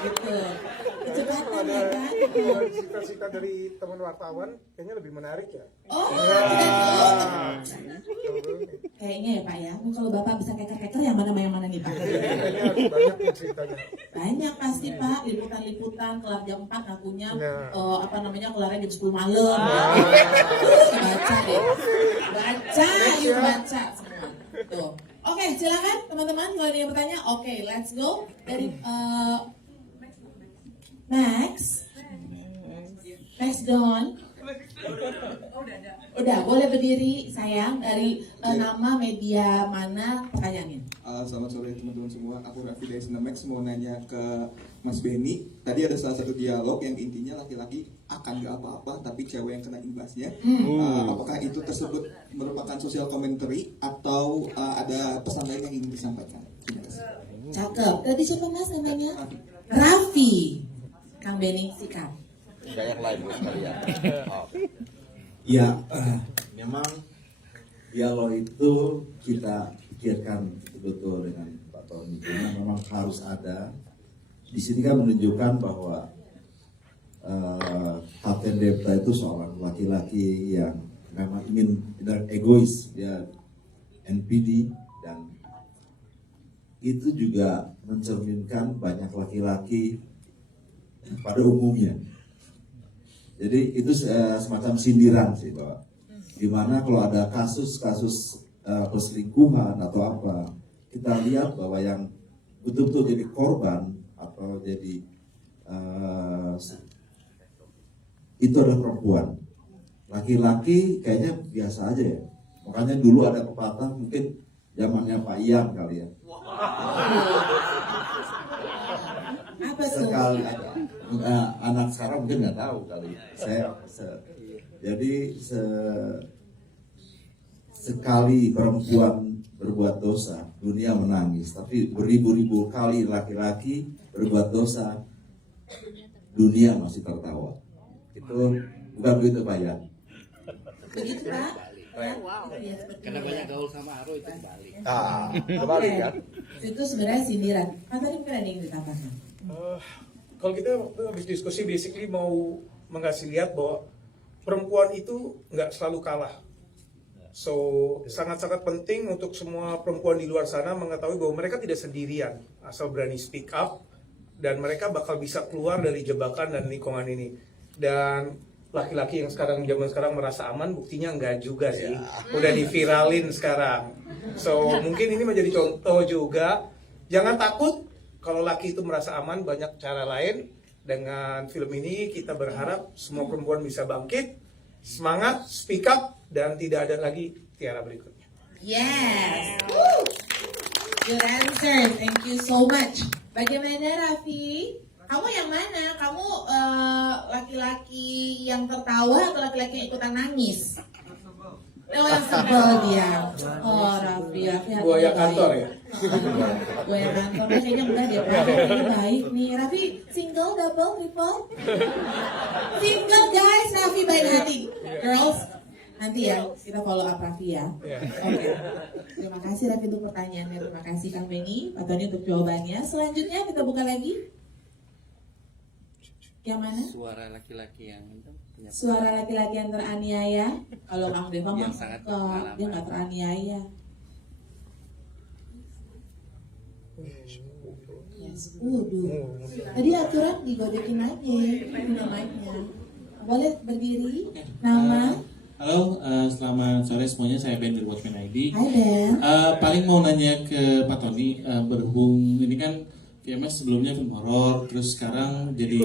Gitu. Kecepatan ya kan? Cita-cita dari teman wartawan kayaknya lebih menarik ya. Oh, Kayaknya ya Pak ya. Kalau Bapak bisa keker-keker yang mana nih Pak? Banyak nih ceritanya. Banyak pasti Pak, liputan-liputan kelar jam 4 ngakunya Nah. kelarnya jam 10 malam. Baca deh. Baca, yuk baca semua. Tuh. Oke, silakan teman-teman kalau ada yang bertanya. Oke, let's go. Dari Max. Max Don. Udah, boleh berdiri sayang. Dari nama media mana pertanyaannya? Selamat sore teman-teman semua, aku Raffi dari Sinemax mau nanya ke Mas Benny. Tadi ada salah satu dialog yang intinya laki-laki akan gak apa-apa tapi cewek yang kena imbasnya. Apakah itu tersebut merupakan social commentary atau ada pesan lain yang ingin disampaikan? Terima kasih. Cakep. Tadi siapa Mas namanya? Raffi. Kang Benny sikat. Enggak yang lain buat kalian. Ya, memang dialog itu kita pikirkan betul dengan Pak Tony. Karena memang harus ada. Di sini kan menunjukkan bahwa Kapten Depta itu seorang laki-laki yang memang ingin egois, dia NPD, dan itu juga mencerminkan banyak laki-laki pada umumnya. Jadi itu semacam sindiran sih, bahwa dimana kalau ada kasus-kasus perselingkuhan atau apa, kita lihat bahwa yang betul-betul jadi korban atau jadi itu adalah perempuan. Laki-laki kayaknya biasa aja ya. Makanya dulu ada pepatah, mungkin zamannya Pak Ian kali ya. Apa sekali ada anak sekarang mungkin nggak tahu kali. Jadi sekali perempuan berbuat dosa, dunia menangis. Tapi beribu-ribu kali laki-laki berbuat dosa, dunia masih tertawa. Itu bukan begitu Pak ya? Begitu Pak? Karena banyak gaul sama Aro itu balik. Oke. Itu sebenarnya sindiran. Tadi mungkin ada yang ditambahkan. Kalau kita habis diskusi basically mau mengasih lihat bahwa perempuan itu nggak selalu kalah. So sangat-sangat penting untuk semua perempuan di luar sana mengetahui bahwa mereka tidak sendirian asal berani speak up dan mereka bakal bisa keluar dari jebakan dan lingkungan ini. Dan laki-laki yang zaman sekarang merasa aman, buktinya enggak juga sih. Udah diviralin sekarang. So mungkin ini menjadi contoh juga. Jangan takut. Kalau laki itu merasa aman, banyak cara lain. Dengan film ini kita berharap semua perempuan bisa bangkit, semangat, speak up, dan tidak ada lagi tiara berikutnya. Yes. Woo. Good answer. Thank you so much. Bagaimana Raffi? Kamu yang mana? Kamu laki-laki yang tertawa atau laki-laki yang ikutan nangis? Yang sebel dia. Oh Raffi, Buaya kantor ya? Buaya kantor, kayaknya enggak dia. Kayaknya baik nih. Raffi single, double, triple? Single guys, Raffi baik hati. Girls, nanti ya kita follow up Raffi ya. Oke. Terima kasih Raffi untuk pertanyaannya. Terima kasih Kang Benny, Pak Tony untuk jawabannya. Selanjutnya kita buka lagi. Yang mana? Suara laki-laki yang itu punya Suara laki-laki yang teraniaya. Kalau Kang Deva mah Yang sangat dia nggak teraniaya. Yes. Tadi aturan digojekin aja namanya. Boleh berdiri. Nama? Halo, selamat sore semuanya. Saya Ben dari Watchman ID. Hai Ben. Paling mau nanya ke Pak Tony, berhubung ini kan PMS sebelumnya film horor, terus sekarang jadi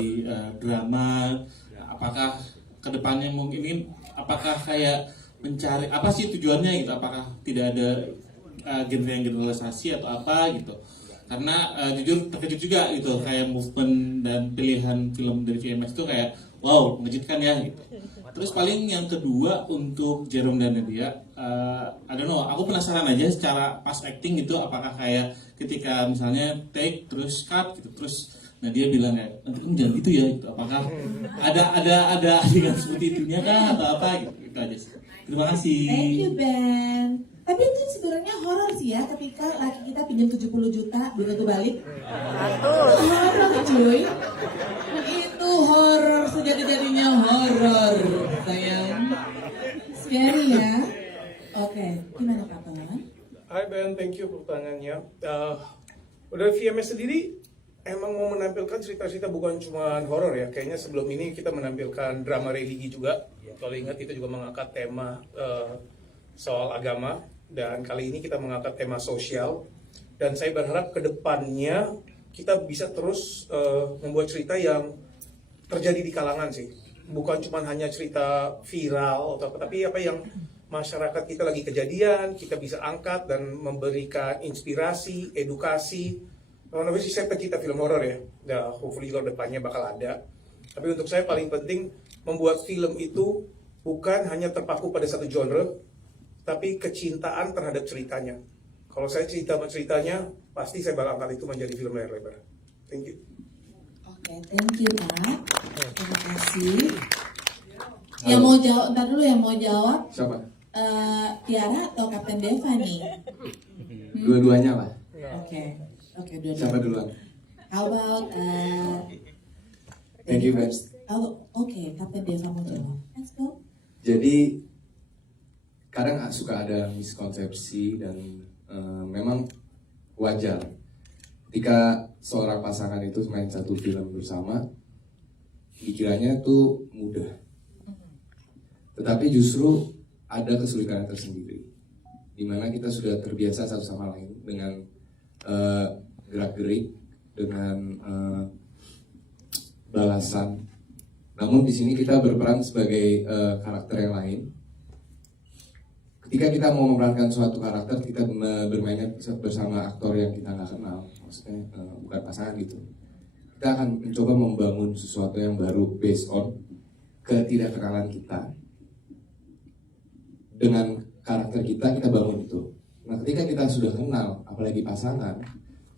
drama. Apakah kedepannya mungkin apakah kayak mencari apa sih tujuannya gitu? Apakah tidak ada genre yang generalisasi atau apa gitu? Karena jujur terkejut juga gitu, kayak movement dan pilihan film dari VMX itu kayak wow, mengejutkan ya gitu. Terus paling yang kedua untuk Jerome dan Nadia, I don't know, aku penasaran aja secara pas acting gitu, apakah kayak ketika misalnya take terus cut gitu, terus Nadia bilang kayak nanti kamu jangan gitu ya gitu. Apakah ada adegan seperti itunya kah atau apa gitu, gitu aja sih. Terima kasih. Thank you Ben. Tapi itu sebenarnya horor sih ya, ketika laki kita pinjam 70 juta belum tentu balik. Horor cuy. Itu horor, sejadi-jadinya horor sayang. Scary ya. Oke, gimana Pak Pengalaman? Hai Ben, thank you pertanyaannya. Udah VMS sendiri emang mau menampilkan cerita-cerita bukan cuma horor ya. Kayaknya sebelum ini kita menampilkan drama religi juga. Kalau ingat itu juga mengangkat tema soal agama. Dan kali ini kita mengangkat tema sosial. Dan saya berharap ke depannya kita bisa terus membuat cerita yang terjadi di kalangan sih. Bukan cuma hanya cerita viral atau apa, tapi apa yang masyarakat kita lagi kejadian, kita bisa angkat dan memberikan inspirasi, edukasi. Kalau sih saya pecinta film horor ya, hopefully juga depannya bakal ada. Tapi untuk saya paling penting membuat film itu bukan hanya terpaku pada satu genre, tapi kecintaan terhadap ceritanya. Kalau saya cinta sama ceritanya, pasti saya bakal angkat itu menjadi film layar lebar. Thank you. Oke, thank you Pak. Terima kasih. Yang mau jawab, ntar dulu yang mau jawab. Siapa? Tiara atau Kapten Deva nih? Dua-duanya lah. Oke, dua-duanya. Siapa duluan? How about Thank you, Ben. Oke, Kapten Deva mau jawab. Let's go. Jadi kadang suka ada miskonsepsi dan memang wajar ketika seorang pasangan itu main satu film bersama, pikirannya tuh mudah. Tetapi justru ada kesulitan tersendiri, di mana kita sudah terbiasa satu sama lain dengan gerak-gerik, dengan balasan. Namun di sini kita berperan sebagai karakter yang lain. Ketika kita mau memerankan suatu karakter, kita bermainnya bersama aktor yang kita nggak kenal, maksudnya bukan pasangan gitu. Kita akan mencoba membangun sesuatu yang baru based on ketidakkenalan kita. Dengan karakter kita bangun itu. Nah, ketika kita sudah kenal, apalagi pasangan,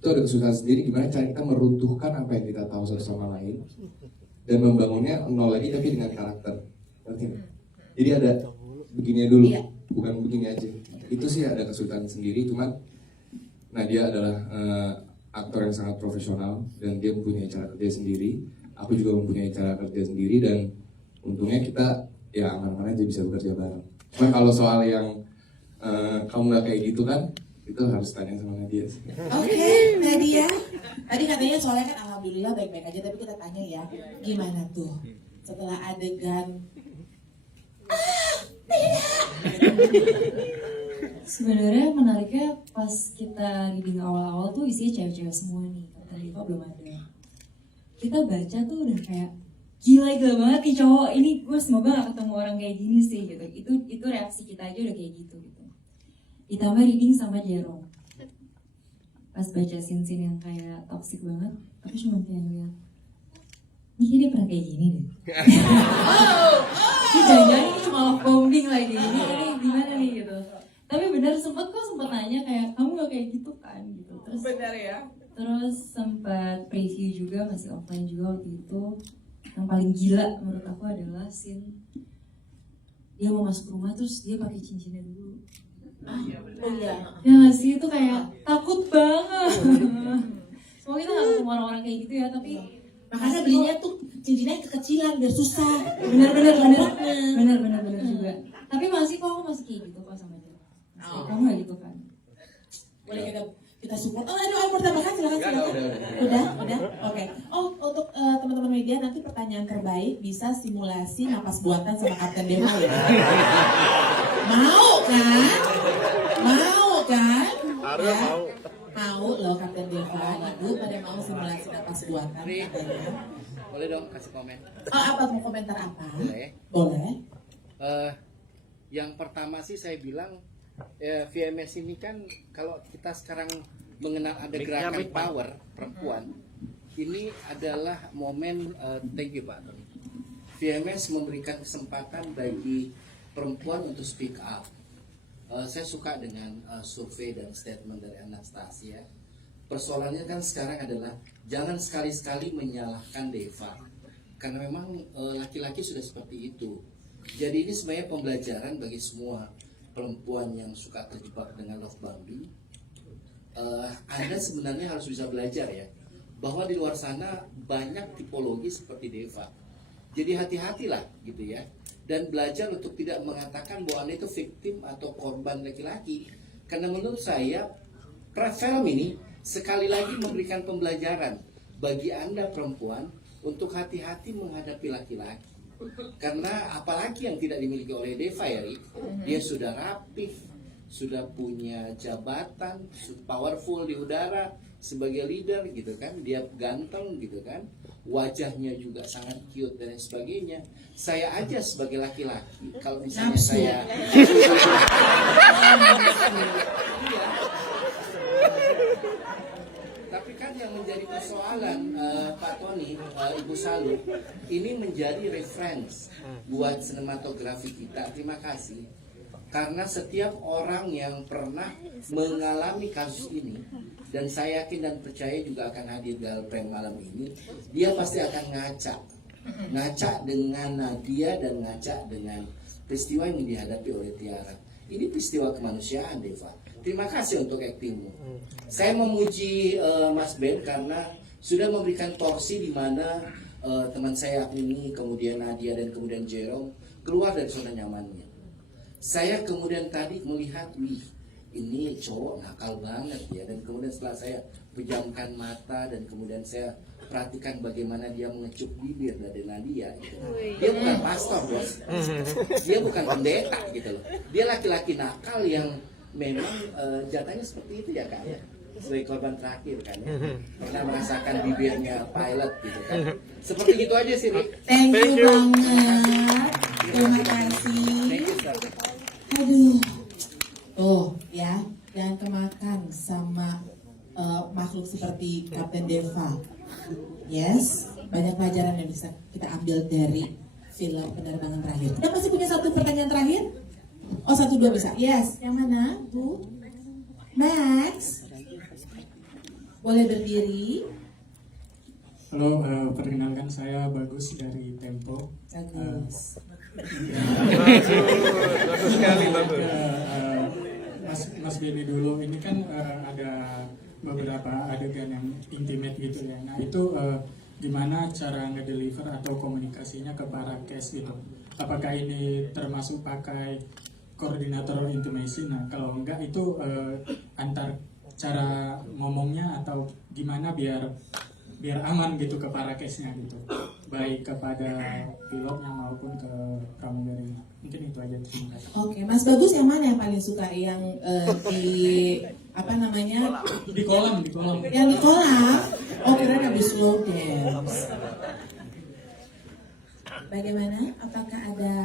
itu ada kesulitan sendiri gimana cara kita meruntuhkan apa yang kita tahu satu sama lain dan membangunnya nol lagi tapi dengan karakter. Ngerti nggak? Jadi ada begini dulu, bukan begini aja. Itu sih ada kesulitan sendiri, cuman Nadia adalah aktor yang sangat profesional dan dia mempunyai cara kerja sendiri. Aku juga mempunyai cara kerja sendiri dan untungnya kita ya aman-aman aja bisa bekerja bareng. Cuman kalau soal yang kamu nggak kayak gitu kan, itu harus tanya sama Nadia sih. Oke, Nadia. Tadi katanya soalnya kan alhamdulillah baik-baik aja, tapi kita tanya ya, gimana tuh setelah adegan? Sebenarnya menariknya pas kita reading awal-awal tuh isinya cewek-cewek semua nih, kata Diva belum ada. Kita baca tuh udah kayak gila banget nih cowok ini, gue semoga gak ketemu orang kayak gini sih gitu. Itu reaksi kita aja udah kayak gitu. Ditambah reading sama Jerome, pas baca scene-scene yang kayak toxic banget, aku cuma kayak ngeliat ini dia pernah kayak gini deh. Ini jangan-jangan ini cuma love bombing lagi, ini gimana nih gitu. Tapi benar sempat nanya kayak kamu gak kayak gitu kan gitu. Terus benar ya. Terus sempat preview juga, masih offline juga waktu itu. Yang paling gila menurut aku adalah scene dia mau masuk rumah terus dia pakai cincinnya dulu. Oh iya. Ya nggak sih, itu kayak takut banget. Semoga kita nggak ketemu orang-orang kayak gitu ya, tapi makanya belinya tuh cincinnya kekecilan biar susah. Bener juga. Tapi masih kok aku masih kayak gitu kok sama dia. Kamu nggak gitu kan? Boleh kita support. Oh, ayo pertambahkan silakan. Udah. Oke. Oh, untuk teman-teman media nanti pertanyaan terbaik bisa simulasi napas buatan sama Kapten Deva ya. Mau kan? Harus mau. Mau loh Kapten Deva, ibu pada mau simulasi napas buatan katanya. Boleh dong kasih komen. Oh, apa mau komentar apa? Boleh. Yang pertama sih saya bilang VMS ini kan kalau kita sekarang mengenal ada gerakan power perempuan, ini adalah momen thank you Pak Tony. VMS memberikan kesempatan bagi perempuan untuk speak up. Saya suka dengan survei dan statement dari Anastasia. Persoalannya kan sekarang adalah jangan sekali-sekali menyalahkan Deva, karena memang laki-laki sudah seperti itu. Jadi ini sebenarnya pembelajaran bagi semua perempuan yang suka terjebak dengan love bombing. Anda sebenarnya harus bisa belajar ya, bahwa di luar sana banyak tipologi seperti Deva. Jadi hati-hatilah gitu ya, dan belajar untuk tidak mengatakan bahwa Anda itu victim atau korban laki-laki, Karena menurut saya film ini sekali lagi memberikan pembelajaran bagi Anda perempuan untuk hati-hati menghadapi laki-laki. Karena apalagi yang tidak dimiliki oleh Deva ya, dia sudah rapih, sudah punya jabatan, powerful di udara sebagai leader gitu kan, dia ganteng gitu kan, wajahnya juga sangat cute dan sebagainya. Saya aja sebagai laki-laki, kalau misalnya saya tapi kan yang menjadi persoalan Pak Tony, Ibu Salu, ini menjadi reference buat sinematografi kita. Terima kasih. Karena setiap orang yang pernah mengalami kasus ini, dan saya yakin dan percaya juga akan hadir dalam prank malam ini, dia pasti akan ngaca dengan Nadia dan ngaca dengan peristiwa yang dihadapi oleh Tiara. Ini peristiwa kemanusiaan, Deva. Terima kasih untuk aktingmu. Saya memuji Mas Ben karena sudah memberikan porsi di mana teman saya ini, kemudian Nadia dan kemudian Jerome keluar dari zona nyamannya. Saya kemudian tadi melihat, wih, ini cowok nakal banget ya. Dan kemudian setelah saya pejamkan mata dan kemudian saya perhatikan bagaimana dia mengecup bibir dari Nadia gitu. Dia bukan pastor, bos. Dia bukan pendeta gitu loh. Dia laki-laki nakal yang memang jatahnya seperti itu ya Kak ya. Sebagai korban terakhir kan ya. Pernah merasakan bibirnya pilot gitu kan. Seperti itu aja sih, Rik. Thank you banget. Terima kasih. Aduh. Oh ya, jangan kemakan sama makhluk seperti Kapten Deva. Yes, banyak pelajaran yang bisa kita ambil dari film penerbangan terakhir. Kita masih punya satu pertanyaan terakhir? Oh, 1, 2 bisa. Yes, yang mana, Bu? Max? Boleh berdiri? Halo, perkenalkan saya Bagus dari Tempo. Bagus. Bagus sekali, bagus. Mas Benny dulu, ini kan ada beberapa adegan yang intimate gitu ya. Nah itu gimana cara ngedeliver atau komunikasinya ke para cast gitu? Apakah ini termasuk pakai koordinator intimacy? Nah kalau enggak itu antar cara ngomongnya atau gimana biar aman gitu ke para case-nya gitu, baik kepada pilotnya maupun ke pramugarinya. Mungkin itu aja, terima kasih. Oke, Mas Bagus yang mana yang paling suka? Yang di apa namanya? Di kolam. Yang di kolam? Oh, kira habis slow dance. Bagaimana? Apakah ada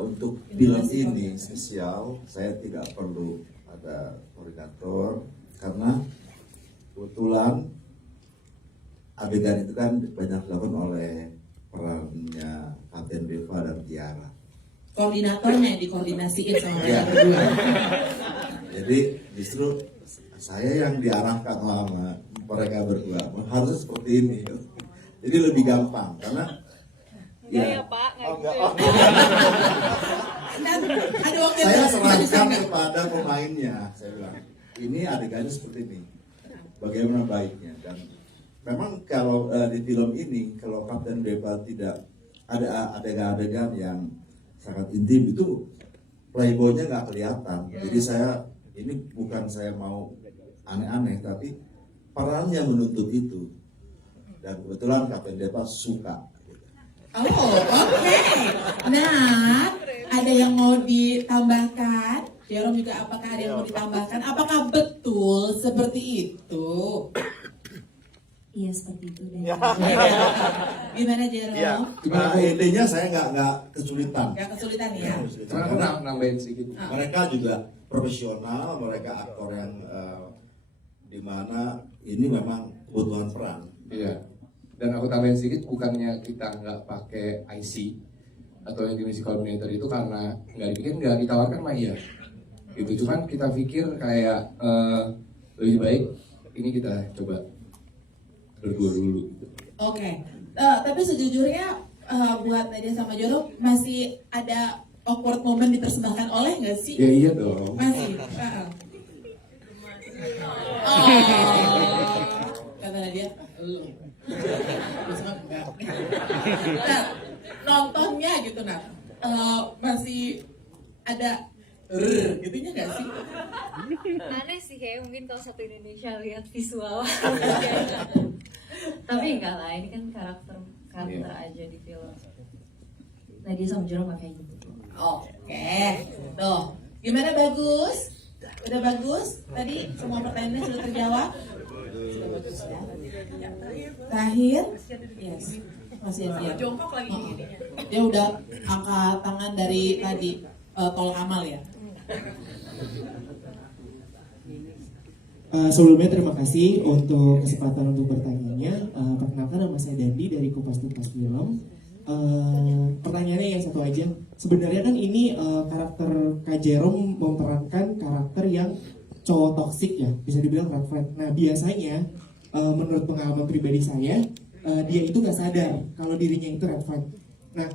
untuk film ini spesial, saya tidak perlu ada koordinator karena kebetulan adegan itu kan banyak dilakukan oleh perannya Kapten Deva dan Tiara. Koordinatornya dikoordinasiin sama mereka Ya. berdua. Jadi justru saya yang diarahkan sama mereka berdua harusnya seperti ini. Jadi lebih gampang karena ya Pak, saya serahkan kepada pemainnya. Saya bilang ini adegannya seperti ini. Bagaimana baiknya dan memang kalau di film ini kalau Kapten Deva tidak ada adegan-adegan yang sangat intim itu playboynya nggak kelihatan. Jadi ini bukan saya mau aneh-aneh tapi perannya menuntut itu dan kebetulan Kapten Deva suka. Oh, oke. Nah, ada yang mau ditambahkan? Jerome juga apakah ada yang mau ditambahkan? Apakah betul seperti itu? Iya seperti itu deh. Gimana Jerome? Nah, intinya saya nggak kesulitan. Gak kesulitan ya? Cuma aku nambahin sedikit. Mereka juga profesional, mereka aktor yang dimana ini memang kebutuhan peran. Iya. Dan aku tambahin sedikit, bukannya kita nggak pakai IC atau yang jenis coordinator itu karena nggak dibikin, nggak ditawarkan mah iya. Gitu. Cuman kita pikir kayak lebih baik ini kita coba berdua dulu. Oke. Tapi sejujurnya buat Nadia sama Jerome masih ada awkward moment dipersembahkan oleh nggak sih? Ya iya dong. Masih. Oh. Kata Nadia, lu. Nah, nontonnya gitu masih ada gitunya nggak nggak sih? Aneh sih kayak mungkin kalau satu Indonesia lihat visual. Tapi enggak lah, ini kan karakter aja di film. Nadia sama Jerome kayak gitu. Oke, tuh. Gimana, bagus? Udah bagus? Tadi semua pertanyaannya sudah terjawab? Sudah bagus ya. Terakhir, yes. Masih siap. Jongkok lagi gini. Dia udah angkat tangan dari tadi, tolong amal ya. Sebelumnya terima kasih untuk kesempatan untuk bertanya. Perkenalkan, nama saya Dandi dari Kupas Tuntas Film. Pertanyaannya yang satu aja. Sebenarnya kan ini karakter Kak Jerome memerankan karakter yang cowok toksik ya, bisa dibilang red flag. Nah biasanya menurut pengalaman pribadi saya, dia itu nggak sadar kalau dirinya itu red flag. Nah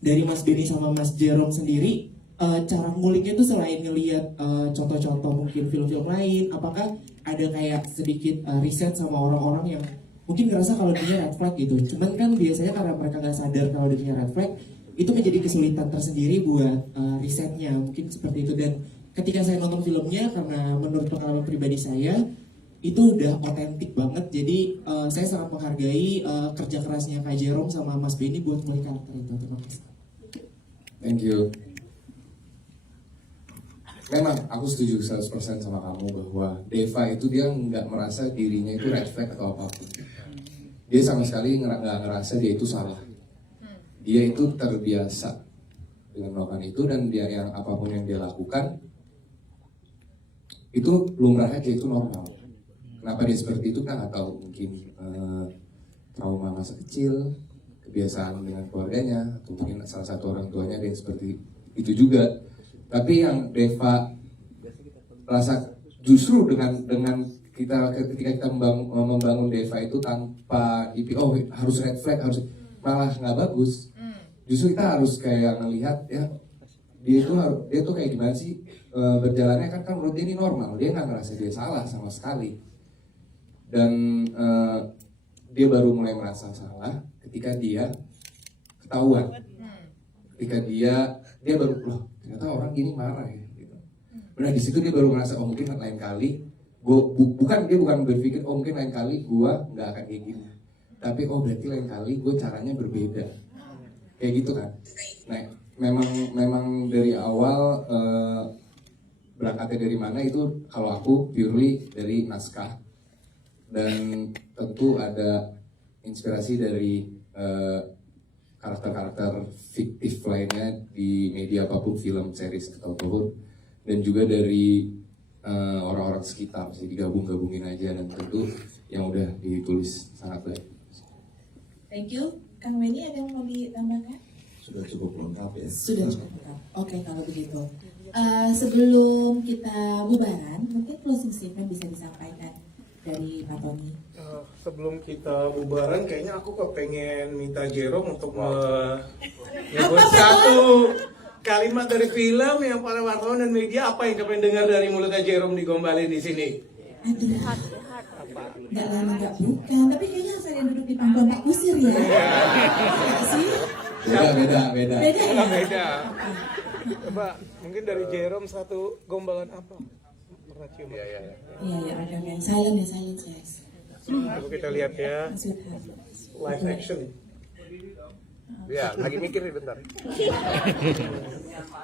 dari Mas Benny sama Mas Jerome sendiri, cara nguliknya itu selain ngelihat contoh-contoh mungkin film-film lain, apakah ada kayak sedikit riset sama orang-orang yang mungkin ngerasa kalau dirinya red flag gitu. Cuman kan biasanya karena mereka nggak sadar kalau dirinya red flag, itu menjadi kesulitan tersendiri buat risetnya, mungkin seperti itu. Dan ketika saya nonton filmnya, karena menurut pengalaman pribadi saya itu udah otentik banget, jadi saya sangat menghargai kerja kerasnya Kak Jerome sama Mas Benny buat ngulik karakter itu. Terima kasih. Thank you. Memang aku setuju 100% sama kamu bahwa Deva itu dia nggak merasa dirinya itu red flag atau apapun. Dia sama sekali nggak ngerasa dia itu salah. Dia itu terbiasa dengan melakukan itu, dan dia yang apapun yang dia lakukan itu lumrahnya, dia itu normal. Kenapa dia seperti itu kan nggak tahu, mungkin trauma masa kecil, kebiasaan dengan keluarganya, atau mungkin salah satu orang tuanya ada yang seperti itu juga. Tapi yang Deva rasa justru dengan ketika kita membangun Deva itu tanpa harus red flag, harus, malah nggak bagus. Justru kita harus kayak ngelihat ya, dia tuh kayak gimana sih berjalannya, kan menurut dia ini normal, dia nggak ngerasa dia salah sama sekali. Dan dia baru mulai merasa salah ketika dia ketahuan, ketika dia baru loh ternyata orang gini marah ya gitu. Nah di situ dia baru merasa mungkin lain kali dia bukan berpikir mungkin lain kali gue nggak akan kayak gini, tapi berarti lain kali gue caranya berbeda, kayak gitu kan. Nah memang dari awal berangkatnya dari mana itu, kalau aku purely dari naskah, dan tentu ada inspirasi dari karakter-karakter fiktif lainnya di media apapun, film, series, atau apapun, dan juga dari orang-orang sekitar, mesti digabung-gabungin aja, dan tentu yang udah ditulis sangat baik. Thank you. Kang Benny, ada yang mau ditambahkan? Sudah cukup lengkap ya. Sudah cukup lengkap. Oke, kalau begitu. Sebelum kita bubaran, mungkin closing statement bisa disampaikan dari Pak Tony. Sebelum kita bubaran, kayaknya aku kepengen minta Jerome untuk menyebut satu kalimat dari film yang para wartawan dan media, apa yang kepengen dengar dari mulutnya Jerome digombalin di sini. Aduh, nggak lama nggak bukan, tapi kayaknya saya duduk di pangkuan Pak Kusir ya. Nggak sih? Beda. Beda ya? Beda. Coba mungkin dari Jerome satu gombalan apa? Pernah cium? Iya. Oke. Silence guys. Coba kita lihat ya. Live action. Ya, lagi mikir nih bentar.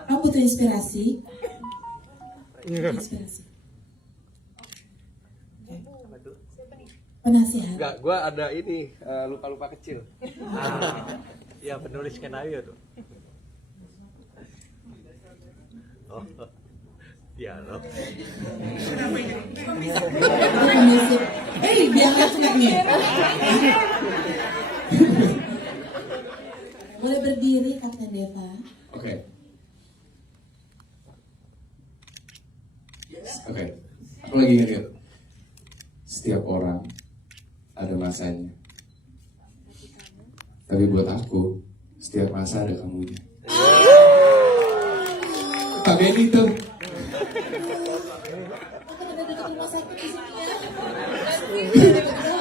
Kamu butuh inspirasi? Inspirasi. Penasihat. Enggak, gue ada ini lupa-lupa kecil. Ya penulis skenario tuh. Oh, dialog. Dialog nih. Boleh berdiri, Kapten Deva. Oke. Aku lagi ingat. Setiap orang ada masanya. Tapi buat aku, setiap masa ada kamunya. Pak Benny tuh.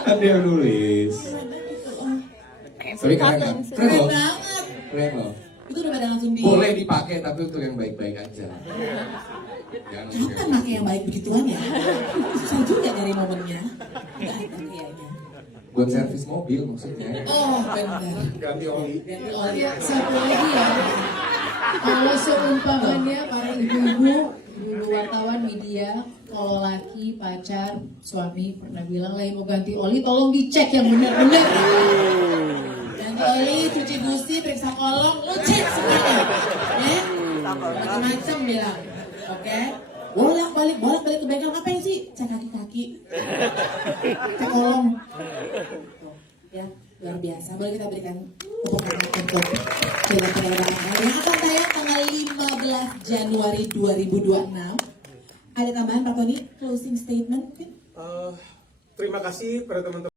Ada yang nulis. Tapi keren banget. Keren loh. Itu udah pada langsung di Boleh dipakai tapi untuk yang baik-baik aja. Jangan Kapan pakai yang baik begituan ya? Susah juga dari momennya. Nggak ada kayaknya. buat servis mobil maksudnya. Oh benar. Ganti oli. Ganti oli. Satu lagi ya, kalau seumpamanya para ibu-ibu wartawan media, kalau laki, pacar, suami pernah bilang lagi mau ganti oli, tolong dicek yang benar-benar. Ganti oli, cuci busi, periksa kolong, lu cek semuanya. Ya? Macam-macam bilang. Oke? Bolak-balik ke bengkel, ngapain sih? Cek kaki-kaki. Cek kolong. Ya, luar biasa. Boleh kita berikan tepuk tangan untuk film-film yang akan tayang tanggal 15 Januari 2026. Ada tambahan Pak Tony? Closing statement mungkin? Terima kasih pada teman-teman.